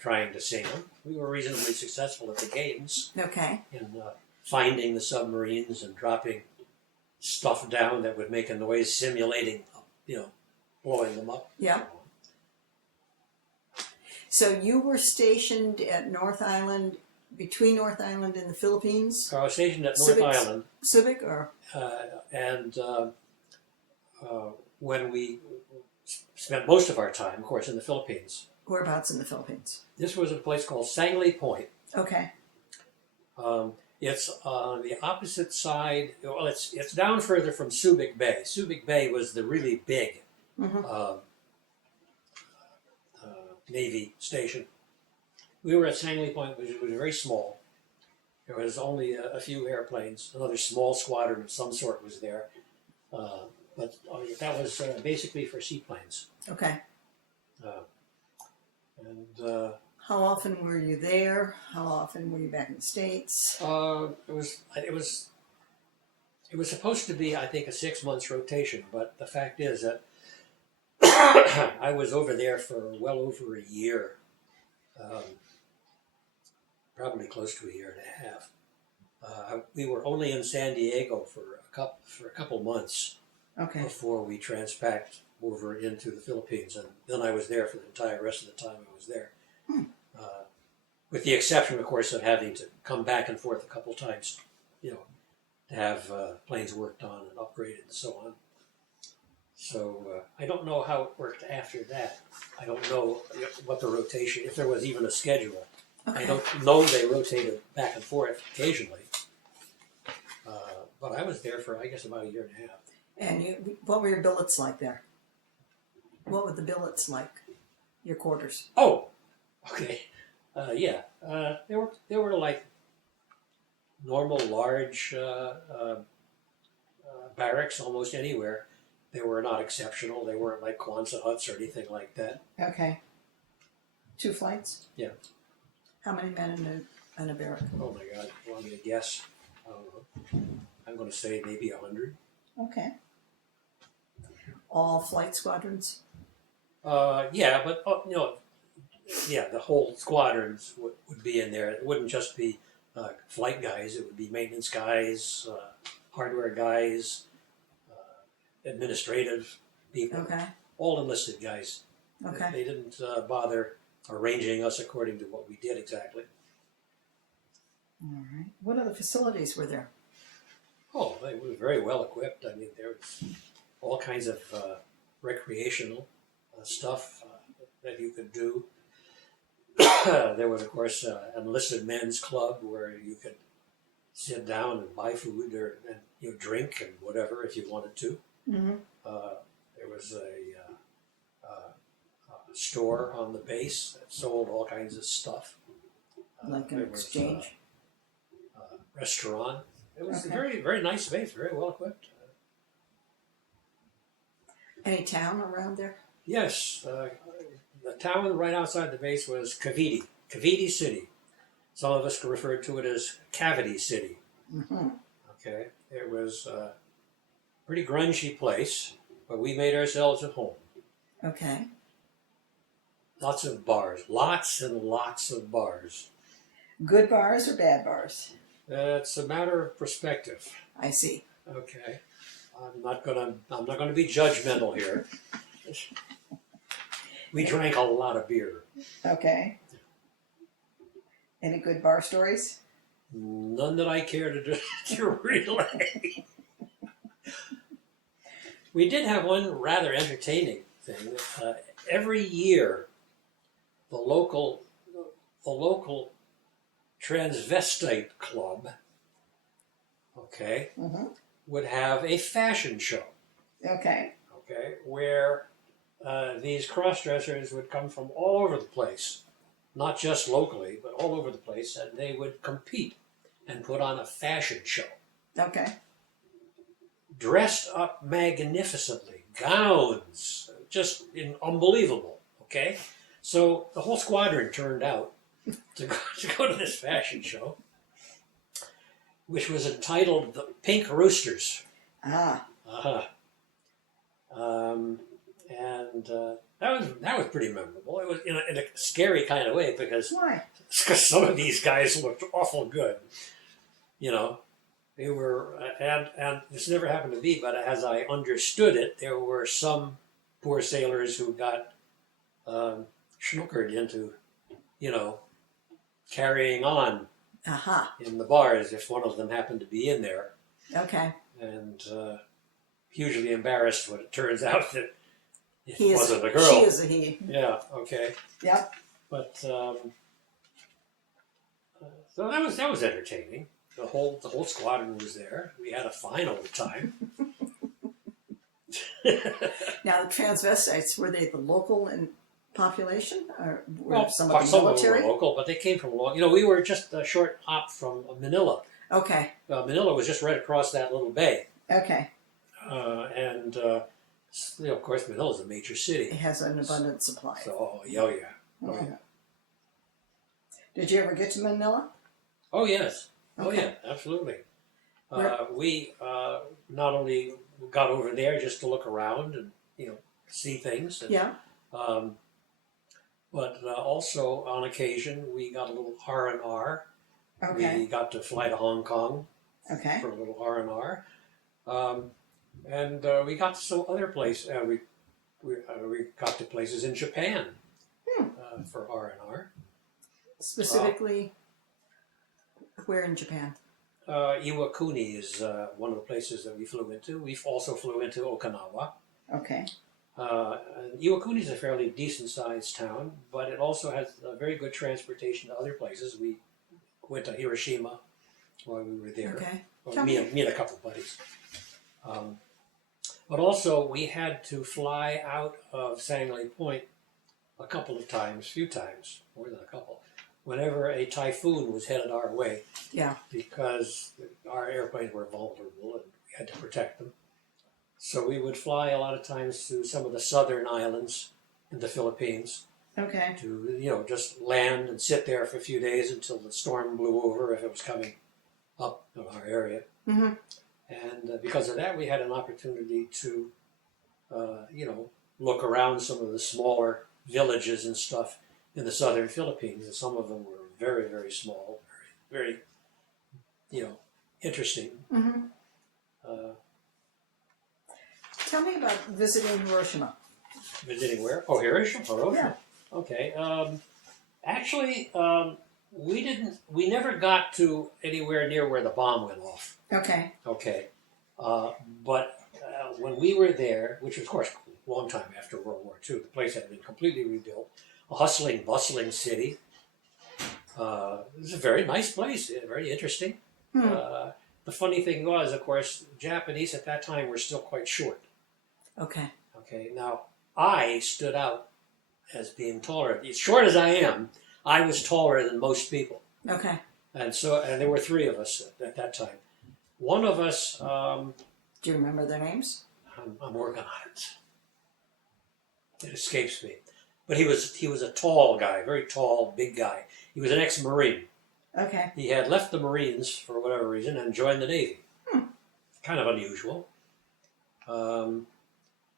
trying to sink them. We were reasonably successful at the games Okay. in finding the submarines and dropping stuff down that would make a noise, simulating, blowing them up. Yeah. So you were stationed at North Island, between North Island and the Philippines? So I was stationed at North Island. Civic or? And when we spent most of our time, of course, in the Philippines. Whereabouts in the Philippines? This was a place called Sangley Point. Okay. It's on the opposite side. Well, it's down further from Subic Bay. Subic Bay was the really big Navy station. We were at Sangley Point, which was very small. There was only a few airplanes. Another small squadron of some sort was there. But that was basically for seaplanes. Okay. How often were you there? How often were you back in the States? It was supposed to be, I think, a 6 months rotation, but the fact is that I was over there for well over a year, probably close to a year and a half. We were only in San Diego for a couple months before we transpacked over into the Philippines, and then I was there for the entire rest of the time I was there. With the exception, of course, of having to come back and forth a couple times, to have planes worked on and upgraded and so on. So I don't know how it worked after that. I don't know what the rotation, if there was even a schedule. Okay. I don't know they rotated back and forth occasionally. But I was there for, I guess, about a year and a half. And what were your billets like there? What were the billets like? Your quarters? Oh, okay. They were like normal large barracks almost anywhere. They were not exceptional. They weren't like Quonset huts or anything like that. Okay. 2 flights? Yeah. How many men in a barrack? Oh my God! You want me to guess? I don't know. I'm going to say maybe 100. Okay. All flight squadrons? Yeah, but the whole squadrons would be in there. It wouldn't just be flight guys. It would be maintenance guys, hardware guys, administrative people. Okay. All enlisted guys. Okay. They didn't bother arranging us according to what we did exactly. All right. What other facilities were there? Oh, they were very well equipped. I mean, there was all kinds of recreational stuff that you could do. There was, of course, an enlisted men's club where you could sit down and buy food and drink and whatever if you wanted to. Mm-hmm. There was a store on the base that sold all kinds of stuff. Like an exchange? Restaurant. It was Okay. a very, very nice space, very well equipped. Any town around there? Yes, the town right outside the base was Cavite City. Some of us referred to it as Cavity City. Mm-hmm. Okay, it was a pretty grungy place, but we made ourselves at home. Okay. Lots of bars, lots and lots of bars. Good bars or bad bars? It's a matter of perspective. I see. Okay, I'm not gonna be judgmental here. We drank a lot of beer. Okay. Any good bar stories? None that I care to relay. We did have one rather entertaining thing. Every year, the local transvestite club okay, Mm-hmm. would have a fashion show, Okay. okay, where these cross-dressers would come from all over the place, not just locally, but all over the place, and they would compete and put on a fashion show. Okay. Dressed up magnificently, gowns, just unbelievable, okay? So the whole squadron turned out to go to this fashion show, which was entitled The Pink Roosters. Ah. Uh-huh. And that was pretty memorable. It was in a scary kind of way because Why? some of these guys looked awful good. You know, they were, and this never happened to me, but as I understood it, there were some poor sailors who got schnookered into, you know, carrying on Aha. in the bars if one of them happened to be in there, Okay. and hugely embarrassed when it turns out that it He is. wasn't a girl. She is a he. Yeah. Okay. Yep. But so that was entertaining. The whole squadron was there. We had a fine old time. Now the transvestites, were they the local in population, or were Well, some of the some of them military? were local, but they came from long. You know, we were just a short hop from Manila. Okay. Manila was just right across that little bay, Okay. and you know, of course, Manila is a major It city. has an abundant supply. So, oh yeah. Mhm. Did you ever get to Manila? Oh yes. Okay. Oh yeah, absolutely. Where- We not only got over there just to look around and see things, and, Yeah. but also on occasion we got a little R&R. Okay. We got to fly to Hong Kong Okay. for a little R&R, and we got to some other place. We got to places in Japan for R&R. Specifically, where in Japan? Iwakuni is one of the places that we flew into. We also flew into Okinawa. Okay. And Iwakuni is a fairly decent-sized town, but it also has very good transportation to other places. We went to Hiroshima while we were there. Okay. Well, me and a couple of buddies. But also, we had to fly out of Sangley Point a few times, more than a couple, whenever a typhoon was headed our way, Yeah. because our airplanes were vulnerable and we had to protect them. So we would fly a lot of times to some of the southern islands in the Philippines Okay. to, just land and sit there for a few days until the storm blew over if it was coming up in our area. Mm-hmm. And because of that, we had an opportunity to, look around some of the smaller villages and stuff in the southern Philippines. And some of them were very, very small, very, very, interesting. Mm-hmm. Tell me about visiting Hiroshima. Visiting where? Oh, Hiroshima. Yeah. Okay. Actually, we never got to anywhere near where the bomb went off. Okay. Okay. But when we were there, which was, of course, a long time after World War II, the place had been completely rebuilt, a hustling, bustling city. It was a very nice place, very interesting. The funny thing was, of course, Japanese at that time were still quite short. Okay. Okay, now I stood out as being taller. As short as I am, I was taller than most people. Okay. And there were three of us at that time. One of us, Do you remember their names? I'm working on it. It escapes me. But he was a tall guy, very tall, big guy. He was an ex-Marine. Okay. He had left the Marines for whatever reason and joined the Navy. Kind of unusual.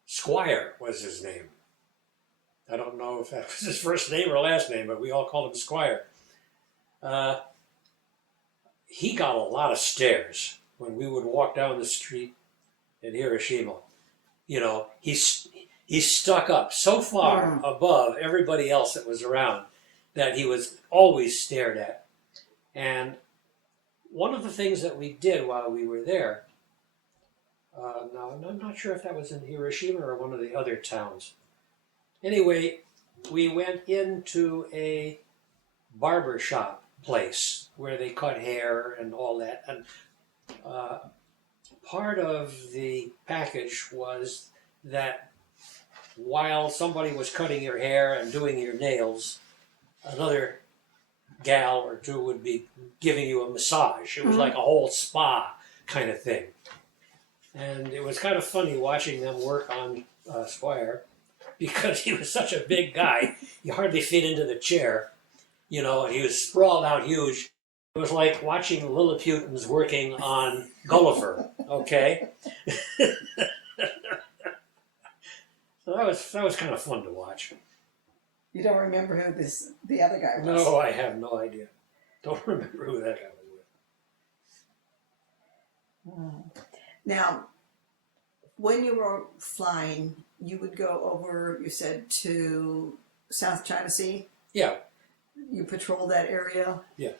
Squire was his name. I don't know if that was his first name or last name, but we all called him Squire. He got a lot of stares when we would walk down the street in Hiroshima. He stuck up so far above everybody else that was around that he was always stared at. And one of the things that we did while we were there, now I'm not sure if that was in Hiroshima or one of the other towns. Anyway, we went into a barber shop place where they cut hair and all that. And part of the package was that while somebody was cutting your hair and doing your nails, another gal or two would be giving you a massage. It was like a whole spa kind of thing. And it was kind of funny watching them work on Squire because he was such a big guy, he hardly fit into the chair. You know, he was sprawled out huge. It was like watching the Lilliputans working on Gulliver, okay? So that was kind of fun to watch. You don't remember who the other guy was? No, I have no idea. Don't remember who that guy was with. Now, when you were flying, you would go over, you said, to South China Sea? Yeah. You patrol that area? Yeah.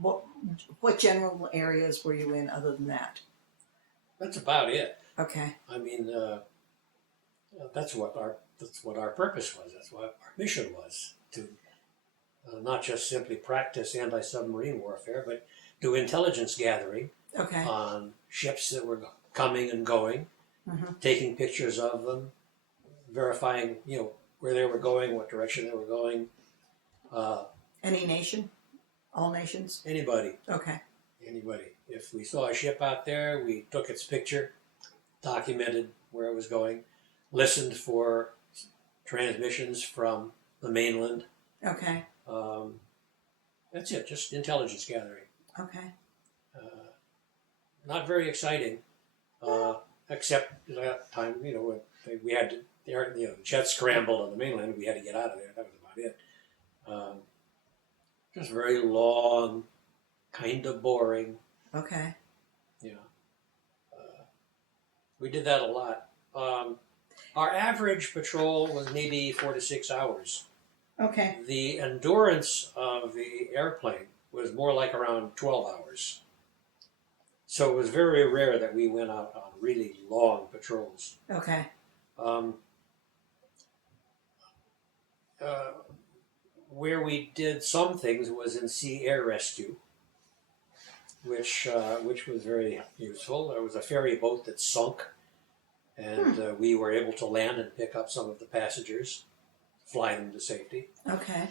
What general areas were you in other than that? That's about it. Okay. I mean, that's what our purpose was. That's what our mission was, to not just simply practice anti-submarine warfare, but do intelligence gathering Okay. on ships that were coming and going, taking pictures of them, verifying, where they were going, what direction they were going. Any nation? All nations? Anybody. Okay. Anybody. If we saw a ship out there, we took its picture, documented where it was going, listened for transmissions from the mainland. Okay. That's it, just intelligence gathering. Okay. Not very exciting, except at that time, when we had to, the jets scrambled on the mainland, we had to get out of there. That was about it. Just very long, kind of boring. Okay. We did that a lot. Our average patrol was maybe 4 to 6 hours. Okay. The endurance of the airplane was more like around 12 hours. So it was very rare that we went out on really long patrols. Okay. Where we did some things was in sea air rescue, which was very useful. There was a ferry boat that sunk, and we were able to land and pick up some of the passengers, fly them to safety. Okay.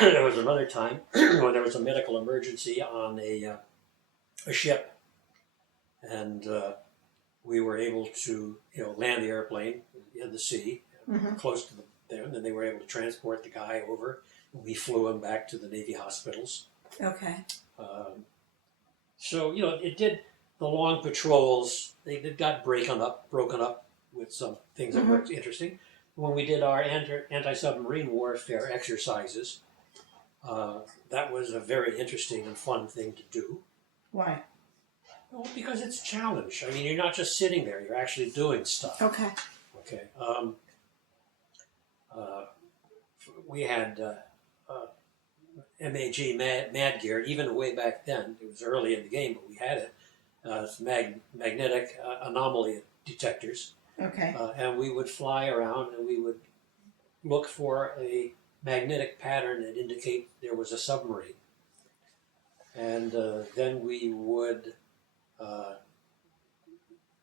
There was another time when there was a medical emergency on a ship, and we were able to land the airplane in the sea, close to there, and then they were able to transport the guy over. And we flew him back to the Navy hospitals. Okay. So it did the long patrols. They got broken up with some things that were interesting. When we did our anti-submarine warfare exercises, that was a very interesting and fun thing to do. Why? Well, because it's a challenge. I mean, you're not just sitting there; you're actually doing stuff. Okay. Okay. We had MAG, Mad Gear, even way back then. It was early in the game, but we had it. It's magnetic anomaly detectors. Okay. And we would fly around and we would look for a magnetic pattern that indicate there was a submarine. And then we would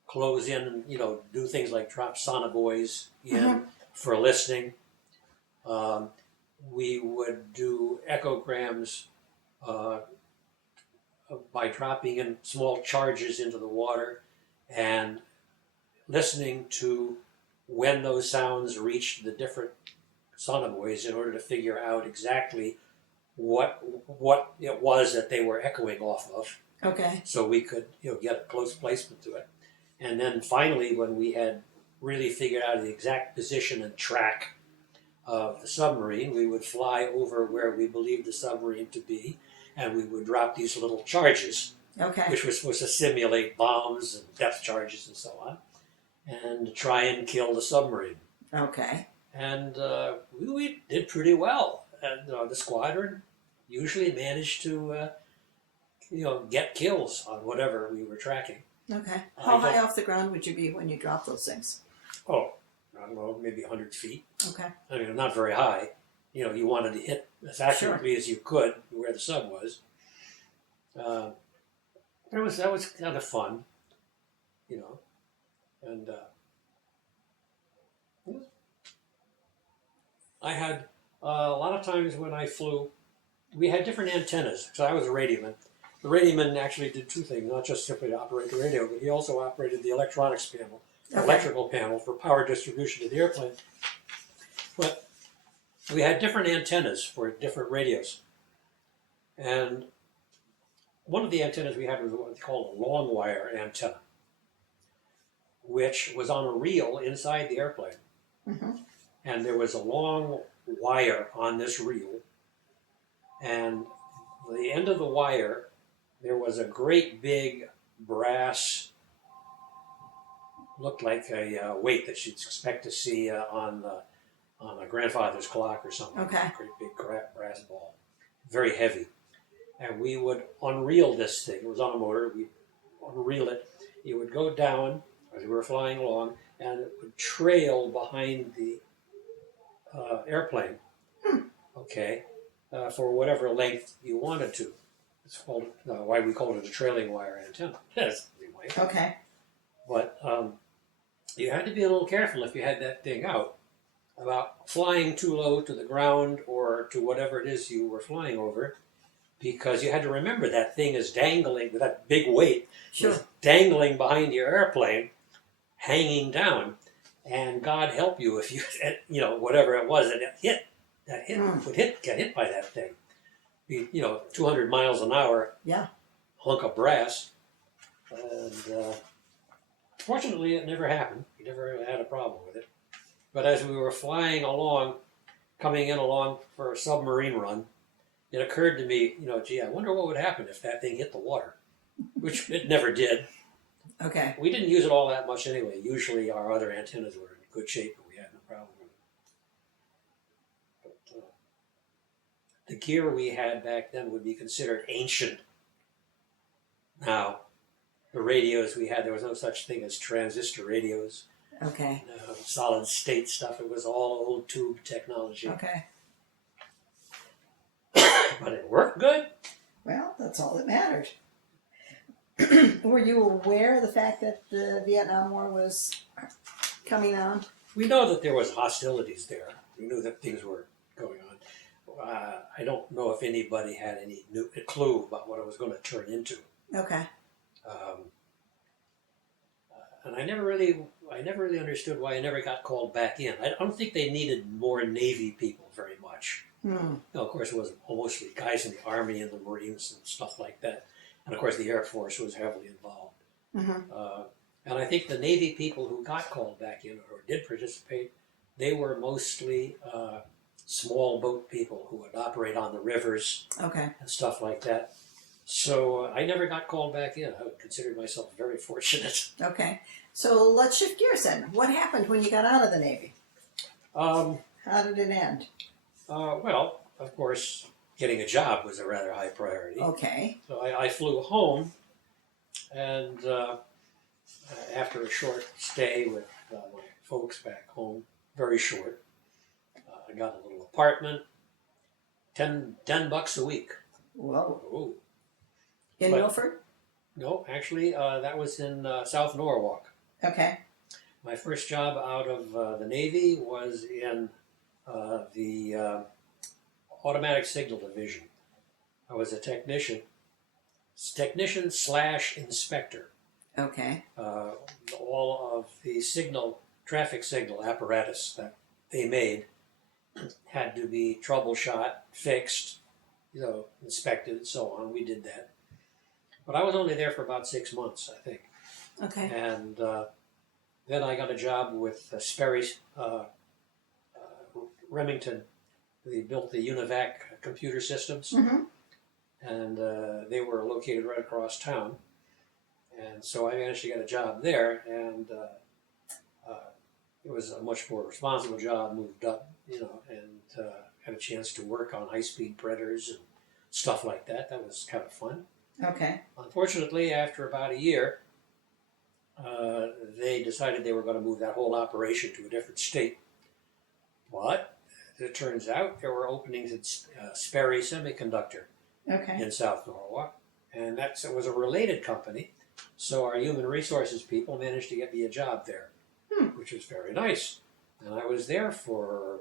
close in and, do things like drop sonobuoys in for listening. We would do echograms by dropping in small charges into the water and listening to when those sounds reached the different sonobuoys in order to figure out exactly what it was that they were echoing off of. Okay. So we could get a close placement to it. And then finally, when we had really figured out the exact position and track of the submarine, we would fly over where we believed the submarine to be, and we would drop these little charges, Okay. which were supposed to simulate bombs and depth charges and so on, and try and kill the submarine. Okay. And we did pretty well. And the squadron usually managed to, get kills on whatever we were tracking. Okay. How high off the ground would you be when you drop those things? Oh, I don't know, maybe 100 feet. Okay. I mean, not very high. You wanted to hit as accurately as you could where the sub was. that was kind of fun, you know, and I had a lot of times when I flew, we had different antennas. So I was a radioman. The radioman actually did two things, not just simply to operate the radio, but he also operated the electronics panel, Okay. electrical panel for power distribution to the airplane. But we had different antennas for different radios. And one of the antennas we had was what they called a long wire antenna, which was on a reel inside the airplane. Mm-hmm. And there was a long wire on this reel. And the end of the wire, there was a great big brass, looked like a weight that you'd expect to see on a grandfather's clock or something. Okay. A great big brass ball, very heavy. And we would unreel this thing. It was on a motor. We'd unreel it. It would go down as we were flying along, and it would trail behind the airplane. Okay, for whatever length you wanted to. It's called why we call it a trailing wire antenna. That's anyway. Okay. But you had to be a little careful if you had that thing out about flying too low to the ground or to whatever it is you were flying over, because you had to remember that thing is dangling with that big weight. Sure. Is dangling behind your airplane, hanging down, and God help you if you, you know, whatever it was, and it would get hit by that thing. You know, 200 miles an hour. Yeah. Hunk of brass. And fortunately, it never happened. We never had a problem with it. But as we were flying along, coming in along for a submarine run, it occurred to me, you know, gee, I wonder what would happen if that thing hit the water, which it never did. Okay. We didn't use it all that much anyway. Usually our other antennas were in good shape, and we had no problem with it. But the gear we had back then would be considered ancient. Now, the radios we had, there was no such thing as transistor radios, Okay. solid state stuff. It was all old tube technology. Okay. But it worked good. Well, that's all that mattered. Were you aware of the fact that the Vietnam War was coming on? We know that there was hostilities there. We knew that things were going on. I don't know if anybody had any clue about what it was going to turn into. Okay. And I never really understood why I never got called back in. I don't think they needed more Navy people very much. No, of course, it was mostly guys in the Army and the Marines and stuff like that. And of course, the Air Force was heavily involved. Mm-hmm. And I think the Navy people who got called back in or did participate, they were mostly small boat people who would operate on the rivers Okay. and stuff like that. So I never got called back in. I considered myself very fortunate. Okay. So let's shift gears then. What happened when you got out of the Navy? How did it end? Well, of course, getting a job was a rather high priority. Okay. So I flew home, and after a short stay with my folks back home, very short, I got a little apartment, $10 a week. Whoa. Oh. In But- Milford? No, actually, that was in South Norwalk. Okay. My first job out of the Navy was in the Automatic Signal Division. I was a technician / inspector. Okay. All of the traffic signal apparatus that they made had to be troubleshot, fixed, inspected, and so on. We did that. But I was only there for about 6 months, I think. Okay. And then I got a job with Sperry's Remington. They built the UNIVAC computer systems, Mm-hmm. and they were located right across town. And so I managed to get a job there, and it was a much more responsible job, moved up, and had a chance to work on high-speed printers and stuff like that. That was kind of fun. Okay. Unfortunately, after about a year, they decided they were going to move that whole operation to a different state. But it turns out there were openings at Sperry Semiconductor Okay. in South Norwalk, and it was a related company. So our human resources people managed to get me a job there, which was very nice. And I was there for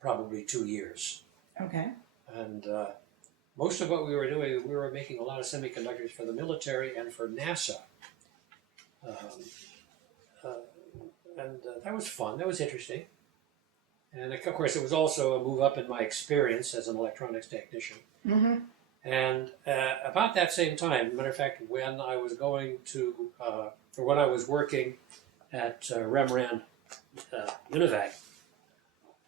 probably 2 years. Okay. And most of what we were doing, we were making a lot of semiconductors for the military and for NASA. That was fun. That was interesting. And of course, it was also a move up in my experience as an electronics technician. Mm-hmm. And about that same time, matter of fact, when I was going to, or when I was working at Rembrandt Univac,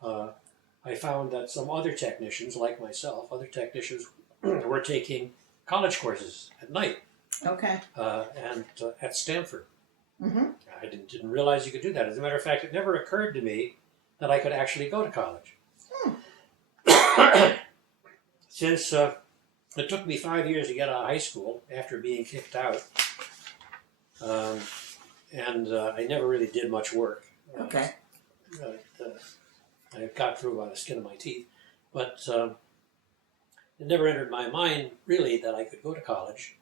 I found that some other technicians, like myself, other technicians were taking college courses at night. Okay. And at Stanford. Mm-hmm. I didn't realize you could do that. As a matter of fact, it never occurred to me that I could actually go to college. Since it took me 5 years to get out of high school after being kicked out, and I never really did much work. Okay. I got through by the skin of my teeth, but it never entered my mind really that I could go to college.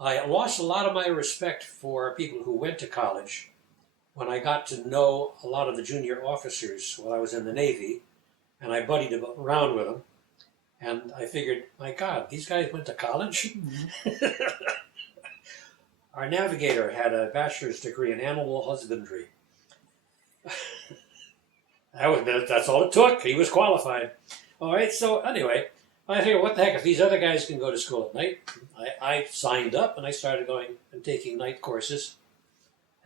I lost a lot of my respect for people who went to college when I got to know a lot of the junior officers while I was in the Navy, and I buddied around with them, and I figured, my God, these guys went to college? Mm-hmm. Our navigator had a bachelor's degree in animal husbandry. That's all it took. He was qualified. All right, so anyway, I figured, what the heck, if these other guys can go to school at night, I signed up and I started going and taking night courses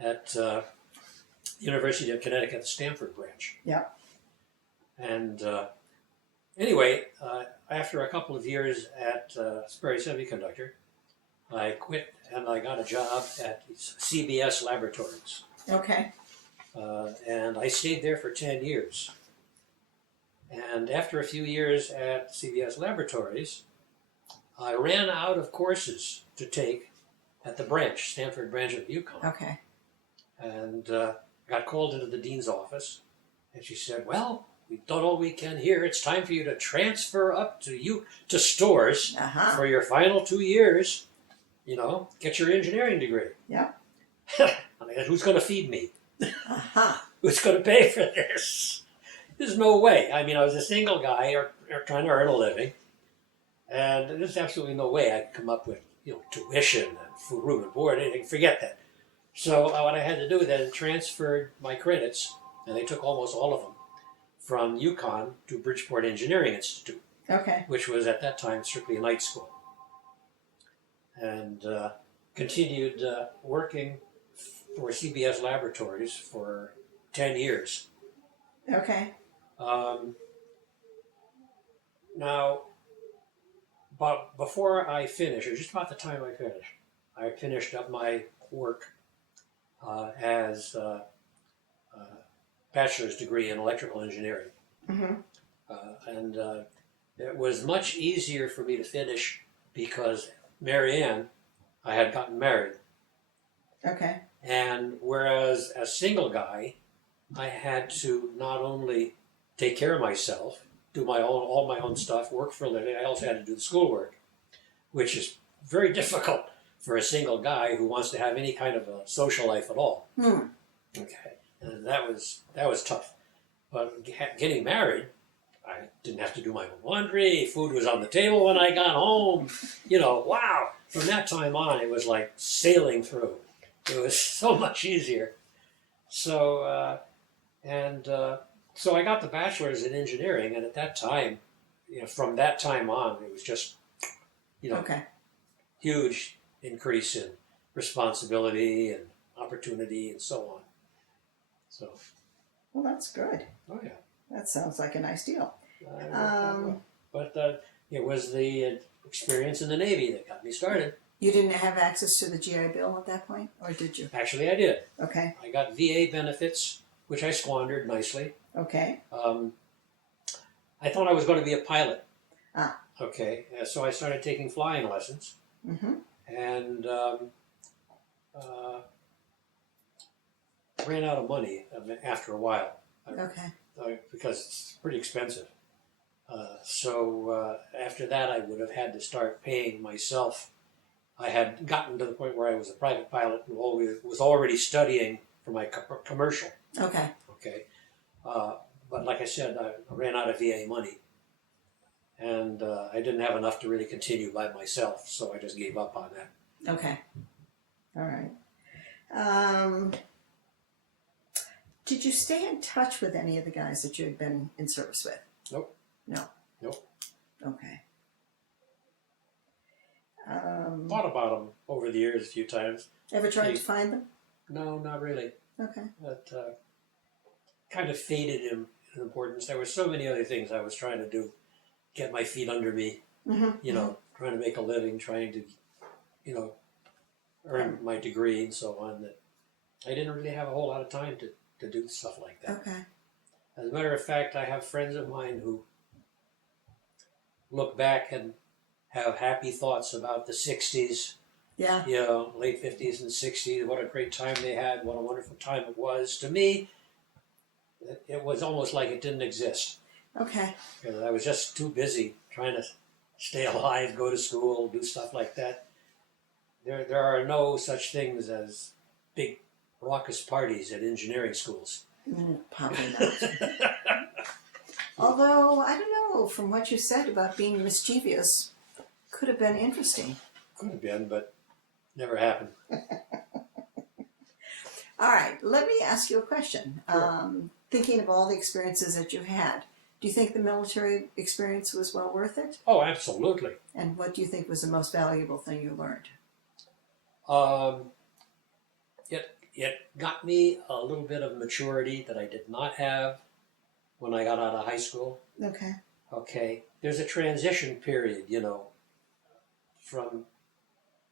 at University of Connecticut, Stanford branch. Yeah. And anyway, after a couple of years at Sperry Semiconductor, I quit and I got a job at CBS Laboratories. Okay. And I stayed there for 10 years. And after a few years at CBS Laboratories, I ran out of courses to take at the branch, Stanford branch of UConn. Okay. And got called into the dean's office. And she said, well, we've done all we can here. It's time for you to transfer up to Stores for your final 2 years. You know, get your engineering degree. Yeah. And who's going to feed me? Who's going to pay for this? There's no way. I mean, I was a single guy or trying to earn a living, and there's absolutely no way I could come up with tuition and food, room and board, anything. Forget that. So what I had to do then transferred my credits, and they took almost all of them, from UConn to Bridgeport Engineering Institute, which was at that time strictly a night school, and continued working for CBS Laboratories for 10 years. Okay. Now, but before I finished, or just about the time I finished up my work as a bachelor's degree in electrical engineering. Mm-hmm. And it was much easier for me to finish because Mary Ann, I had gotten married. Okay. And whereas as a single guy, I had to not only take care of myself, do all my own stuff, work for a living, I also had to do the schoolwork, which is very difficult for a single guy who wants to have any kind of a social life at all. Okay, and that was tough. But getting married, I didn't have to do my own laundry. Food was on the table when I got home. Wow! From that time on, it was like sailing through. It was so much easier. So, so I got the bachelor's in engineering, and at that time, from that time on, it was just, huge increase in responsibility and opportunity and so on. So. Well, that's good. Oh yeah. That sounds like a nice deal. But it was the experience in the Navy that got me started. You didn't have access to the GI Bill at that point, or did you? Actually, I did. Okay. I got VA benefits, which I squandered nicely. Okay. I thought I was going to be a pilot. Ah. Okay, so I started taking flying lessons. Mm-hmm. And ran out of money after a while. Okay. Because it's pretty expensive. So after that, I would have had to start paying myself I had gotten to the point where I was a private pilot and was already studying for my commercial. Okay. Okay, but like I said, I ran out of VA money, and I didn't have enough to really continue by myself, so I just gave up on that. Okay. All right. Did you stay in touch with any of the guys that you had been in service with? Nope. No. Nope. Okay. Thought about them over the years a few times. Ever tried to find them? No, not really. Okay. That kind of faded in importance. There were so many other things I was trying to do, get my feet under me, you know, trying to make a living, trying to, you know, earn my degree and so on, that I didn't really have a whole lot of time to do stuff like that. Okay. As a matter of fact, I have friends of mine who look back and have happy thoughts about the 60s, Yeah. you know, late 50s and 60s, what a great time they had, what a wonderful time it was. To me, it was almost like it didn't exist. Okay. Because I was just too busy trying to stay alive, go to school, do stuff like that. There are no such things as big raucous parties at engineering schools. Probably not. Although, I don't know, from what you said about being mischievous, could have been interesting. Could have been, but never happened. All right, let me ask you a question. Sure. Thinking of all the experiences that you had, do you think the military experience was well worth it? Oh, absolutely. And what do you think was the most valuable thing you learned? It got me a little bit of maturity that I did not have when I got out of high school. Okay. Okay, there's a transition period, you know, from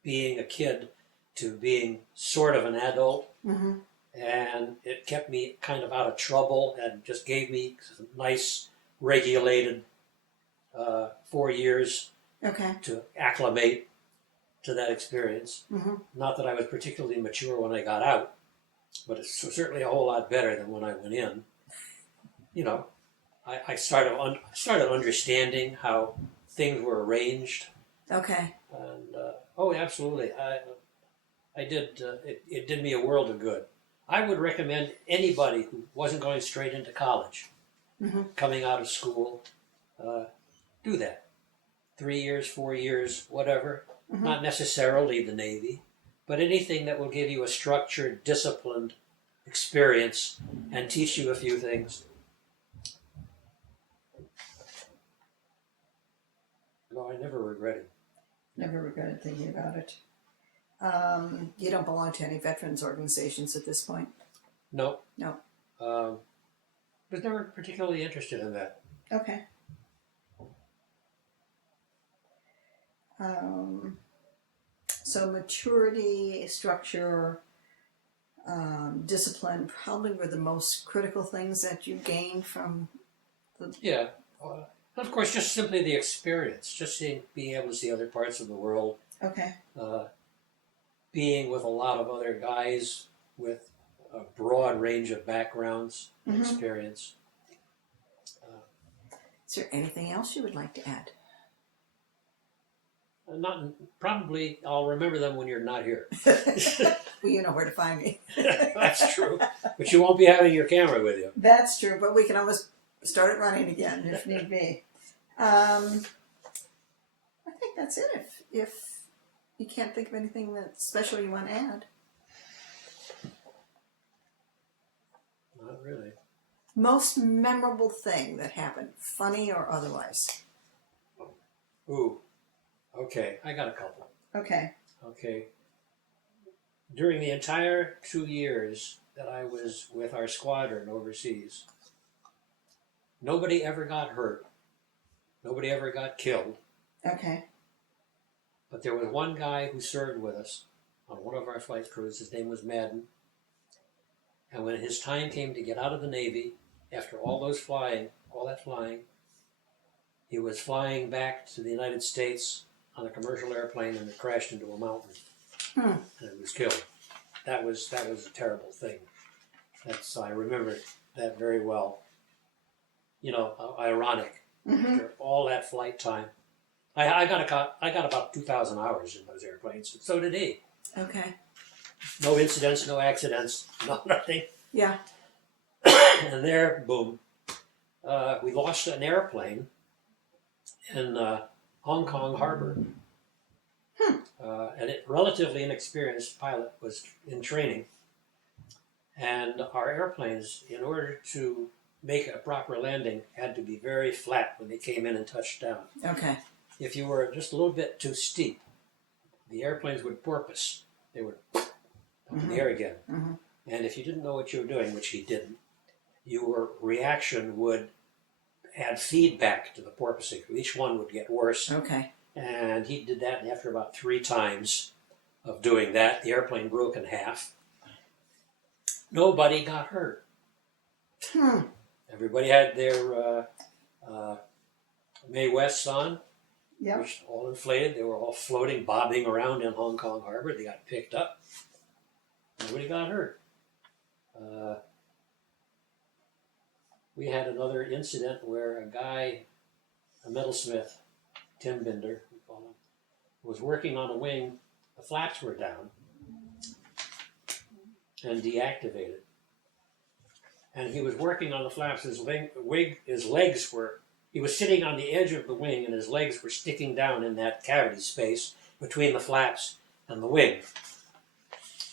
being a kid to being sort of an adult. Mm-hmm. And it kept me kind of out of trouble and just gave me some nice regulated 4 years Okay. to acclimate to that experience. Mm-hmm. Not that I was particularly mature when I got out, but it's certainly a whole lot better than when I went in. You know, I started understanding how things were arranged. Okay. And oh, absolutely, I did. It did me a world of good. I would recommend anybody who wasn't going straight into college, coming out of school, do that. 3 years, 4 years, whatever. Not necessarily the Navy, but anything that will give you a structured, disciplined experience and teach you a few things. No, I never regretted. Never regretted thinking about it. You don't belong to any veterans organizations at this point? No. No. Was never particularly interested in that. Okay. So maturity, structure, discipline probably were the most critical things that you gained from the... Yeah. Of course, just simply the experience, just being able to see other parts of the world, Okay. being with a lot of other guys with a broad range of backgrounds and experience. Is there anything else you would like to add? Not probably. I'll remember them when you're not here. Well, you know where to find me. That's true, but you won't be having your camera with you. That's true, but we can always start it running again if need be. I think that's it. If you can't think of anything that's special you want to add. Not really. Most memorable thing that happened, funny or otherwise. Ooh. Okay, I got a couple. Okay. Okay. During the entire 2 years that I was with our squadron overseas, nobody ever got hurt. Nobody ever got killed. Okay. But there was one guy who served with us on one of our flight crews. His name was Madden. And when his time came to get out of the Navy, after all that flying, he was flying back to the United States on a commercial airplane, and it crashed into a mountain, and it was killed. That was a terrible thing. I remember that very well. You know, ironic. After all that flight time, I got about 2,000 hours in those airplanes, and so did he. Okay. No incidents, no accidents, no nothing. Yeah. And there, boom, we lost an airplane in Hong Kong Harbor. And a relatively inexperienced pilot was in training. And our airplanes, in order to make a proper landing, had to be very flat when they came in and touched down. Okay. If you were just a little bit too steep, the airplanes would porpoise. They would up in the air again. Mm-hmm. And if you didn't know what you were doing, which he didn't, your reaction would add feedback to the porpoising. Each one would get worse. Okay. And he did that, and after about 3 times of doing that, the airplane broke in half. Nobody got hurt. Everybody had their Mae Wests on, Yep. which all inflated. They were all floating, bobbing around in Hong Kong Harbor. They got picked up. Nobody got hurt. We had another incident where a guy, a metalsmith, Tim Binder, we call him, was working on a wing. The flaps were down and deactivated. And he was working on the flaps. His legs were, he was sitting on the edge of the wing and his legs were sticking down in that cavity space between the flaps and the wing.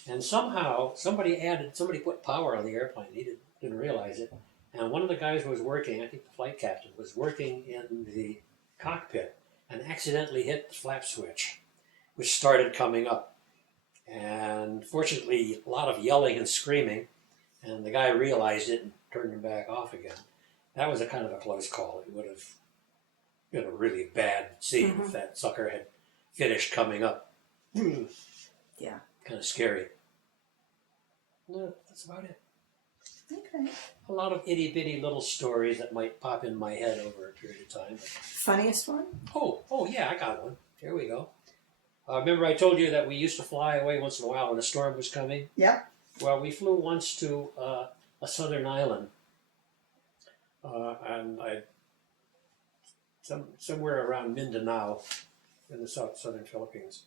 And somehow somebody put power on the airplane. He didn't realize it. And one of the guys who was working, I think the flight captain, was working in the cockpit and accidentally hit the flap switch, which started coming up. And fortunately, a lot of yelling and screaming, and the guy realized it and turned him back off again. That was a kind of a close call. It would have been a really bad scene if that sucker had finished coming up. Yeah. Kind of scary. No, that's about it. Okay. A lot of itty-bitty little stories that might pop in my head over a period of time. Funniest one? Oh yeah, I got one. Here we go. Remember I told you that we used to fly away once in a while when a storm was coming? Yep. Well, we flew once to a southern island, and somewhere around Mindanao in the southern Philippines.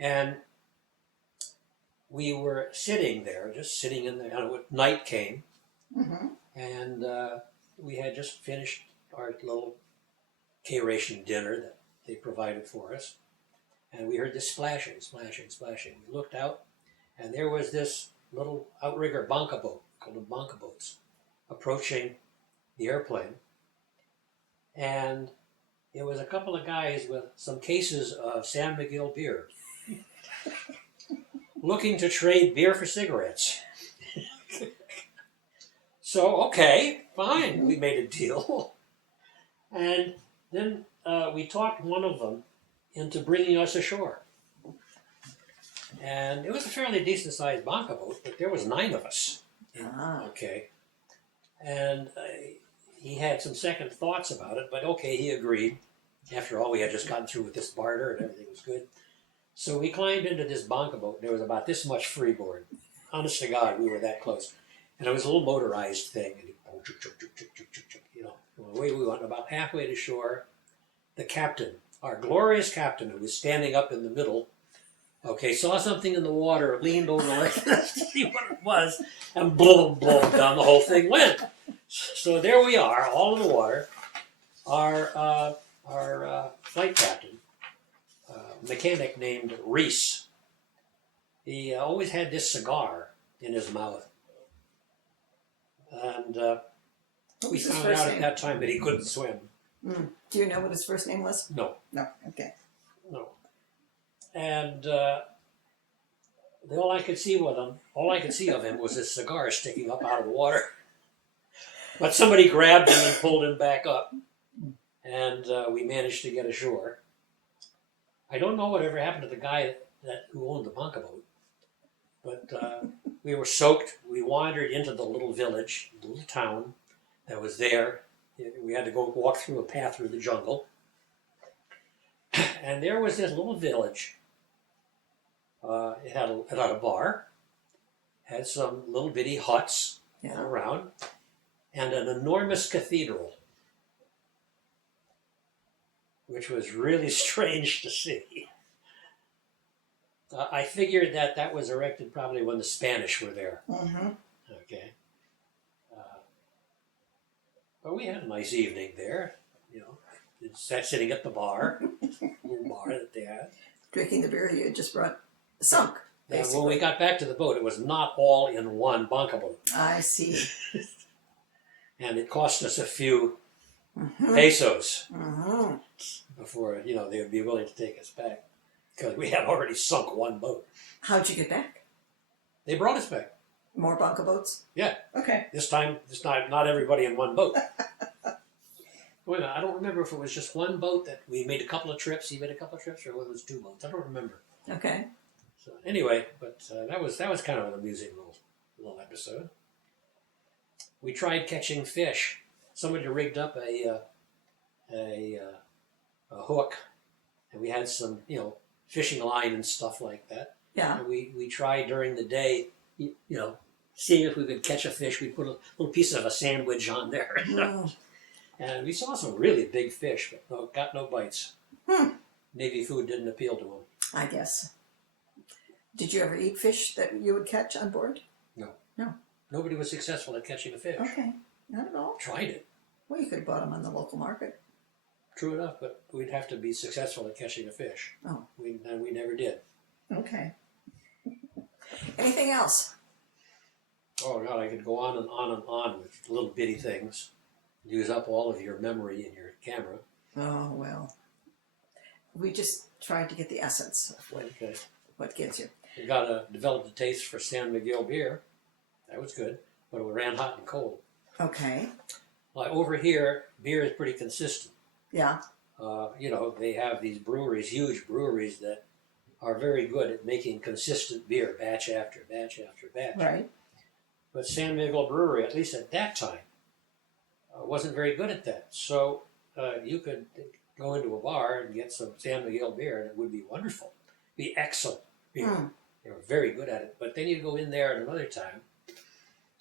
And we were sitting there, just sitting in there, and night came, and we had just finished our little K-ration dinner that they provided for us, and we heard this splashing. We looked out, and there was this little outrigger banca boat, called them banca boats, approaching the airplane, and it was a couple of guys with some cases of San Miguel beer, looking to trade beer for cigarettes. So, okay, fine, we made a deal. And then we talked one of them into bringing us ashore. And it was a fairly decent-sized banca boat, but there was 9 of us. Okay. And he had some second thoughts about it, but okay, he agreed. After all, we had just gotten through with this barter and everything was good. So we climbed into this banca boat. There was about this much freeboard. Honest to God, we were that close. And it was a little motorized thing. And you know, away we went. About halfway to shore, the captain, our glorious captain, who was standing up in the middle, okay, saw something in the water, leaned over like this to see what it was, and boom, down the whole thing went. So there we are, all in the water. Our flight captain, mechanic named Reese, he always had this cigar in his mouth. And we found out at that time that he couldn't swim. Do you know what his first name was? No. No, okay. No. And all I could see of him was his cigar sticking up out of the water. But somebody grabbed him and pulled him back up. And we managed to get ashore. I don't know whatever happened to the guy who owned the banca boat. But we were soaked. We wandered into the little village, the little town that was there. We had to go walk through a path through the jungle. And there was this little village. It had a bar, had some little bitty huts around, and an enormous cathedral. which was really strange to see. I figured that was erected probably when the Spanish were there. Mm-hmm. Okay. But we had a nice evening there, sitting at the bar, little bar that they had. Drinking the beer you had just brought, sunk, And basically. when we got back to the boat, it was not all in one bunker boat. I see. And it cost us a few Mm-hmm. pesos Mm-hmm. before, they would be willing to take us back. Because we had already sunk one boat. How'd you get back? They brought us back. More bunker boats? Yeah. Okay. This time, not everybody in one boat. Wait a minute, I don't remember if it was just one boat that we made a couple of trips, he made a couple of trips, or whether it was two boats. I don't remember. Okay. So anyway, but that was kind of an amusing little episode. We tried catching fish. Somebody rigged up a hook, and we had some fishing line and stuff like that. Yeah. And we tried during the day, seeing if we could catch a fish. We put a little piece of a sandwich on there, Mm. and we saw some really big fish, but got no bites. Hmm. Navy food didn't appeal to them. I guess. Did you ever eat fish that you would catch on board? No. No. Nobody was successful at catching a fish. Okay. Not at all. Tried it. Well, you could have bought them on the local market. True enough, but we'd have to be successful at catching a fish. Oh. We never did. Okay. Anything else? Oh God, I could go on and on and on with little bitty things. Use up all of your memory in your camera. Oh, well. We just tried to get the essence of Okay. what gets you. We developed a taste for San Miguel beer. That was good, but it ran hot and cold. Okay. Like over here, beer is pretty consistent. Yeah. They have these breweries, huge breweries that are very good at making consistent beer, batch after batch after batch. Right. But San Miguel Brewery, at least at that time, wasn't very good at that. So you could go into a bar and get some San Miguel beer, and it would be wonderful. Be excellent beer. Mm. They were very good at it. But then you'd go in there at another time,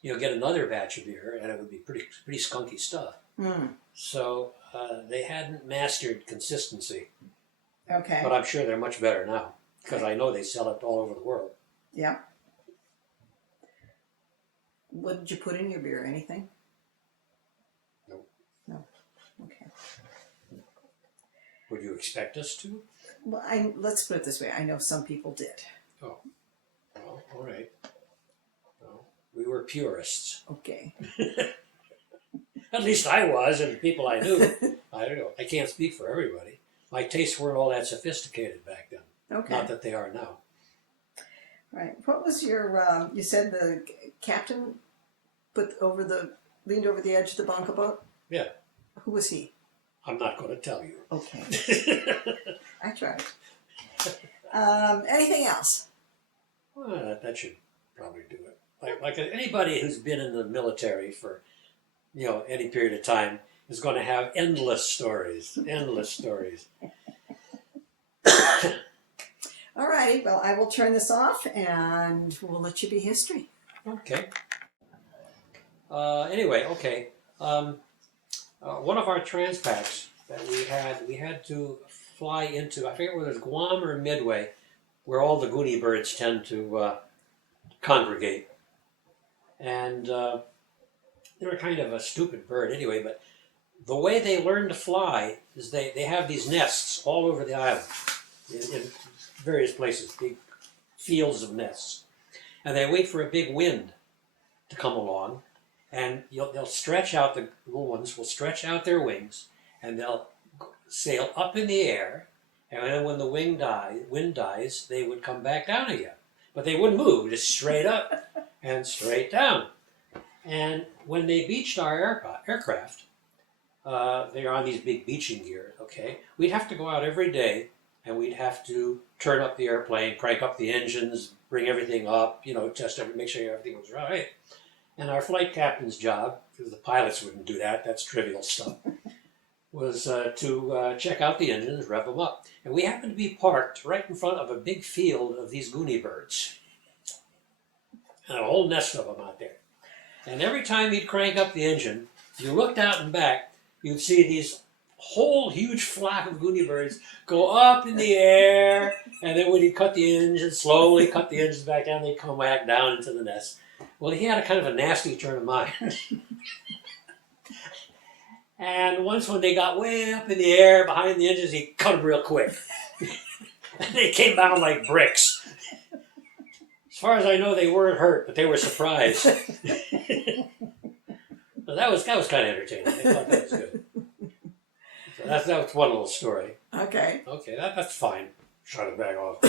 get another batch of beer, and it would be pretty skunky stuff. Mm. So they hadn't mastered consistency. Okay. But I'm sure they're much better now, because I know they sell it all over the world. Yeah. What did you put in your beer? Anything? No. No. Okay. Would you expect us to? Well, let's put it this way. I know some people did. Oh. Well, all right. Well, we were purists. Okay. At least I was, and the people I knew. I don't know. I can't speak for everybody. My tastes weren't all that sophisticated back then. Okay. Not that they are now. Right. What was your? You said the captain leaned over the edge of the bunker boat. Yeah. Who was he? I'm not going to tell you. Okay. I tried. Anything else? Well, that should probably do it. Like anybody who's been in the military for, any period of time is going to have endless stories. Endless stories. All righty. Well, I will turn this off, and we'll let you be history. Okay. Anyway, okay. One of our transpacks that we had to fly into, I forget whether it's Guam or Midway, where all the Goonie birds tend to congregate. And they're kind of a stupid bird anyway, but the way they learn to fly is they have these nests all over the island in various places, big fields of nests. And they wait for a big wind to come along, and they'll stretch out, the little ones will stretch out their wings, and they'll sail up in the air, and then when the wind dies, they would come back down again. But they wouldn't move, just straight up and straight down. And when they beached our aircraft, they're on these big beaching gear, okay? We'd have to go out every day, and we'd have to turn up the airplane, crank up the engines, bring everything up, test everything, make sure everything was right. And our flight captain's job, because the pilots wouldn't do that, that's trivial stuff, was to check out the engines, rev them up. And we happened to be parked right in front of a big field of these Goonie birds. And a whole nest of them out there. And every time he'd crank up the engine, if you looked out and back, you'd see these whole huge flock of goony birds go up in the air, and then when he'd cut the engine, slowly cut the engines back down, they'd come back down into the nest. Well, he had a kind of a nasty turn of mind. And once when they got way up in the air behind the engines, he cut them real quick. And they came down like bricks. As far as I know, they weren't hurt, but they were surprised. So that was kind of entertaining. I thought that was good. So that's one little story. Okay. Okay, that's fine. Shut it back off.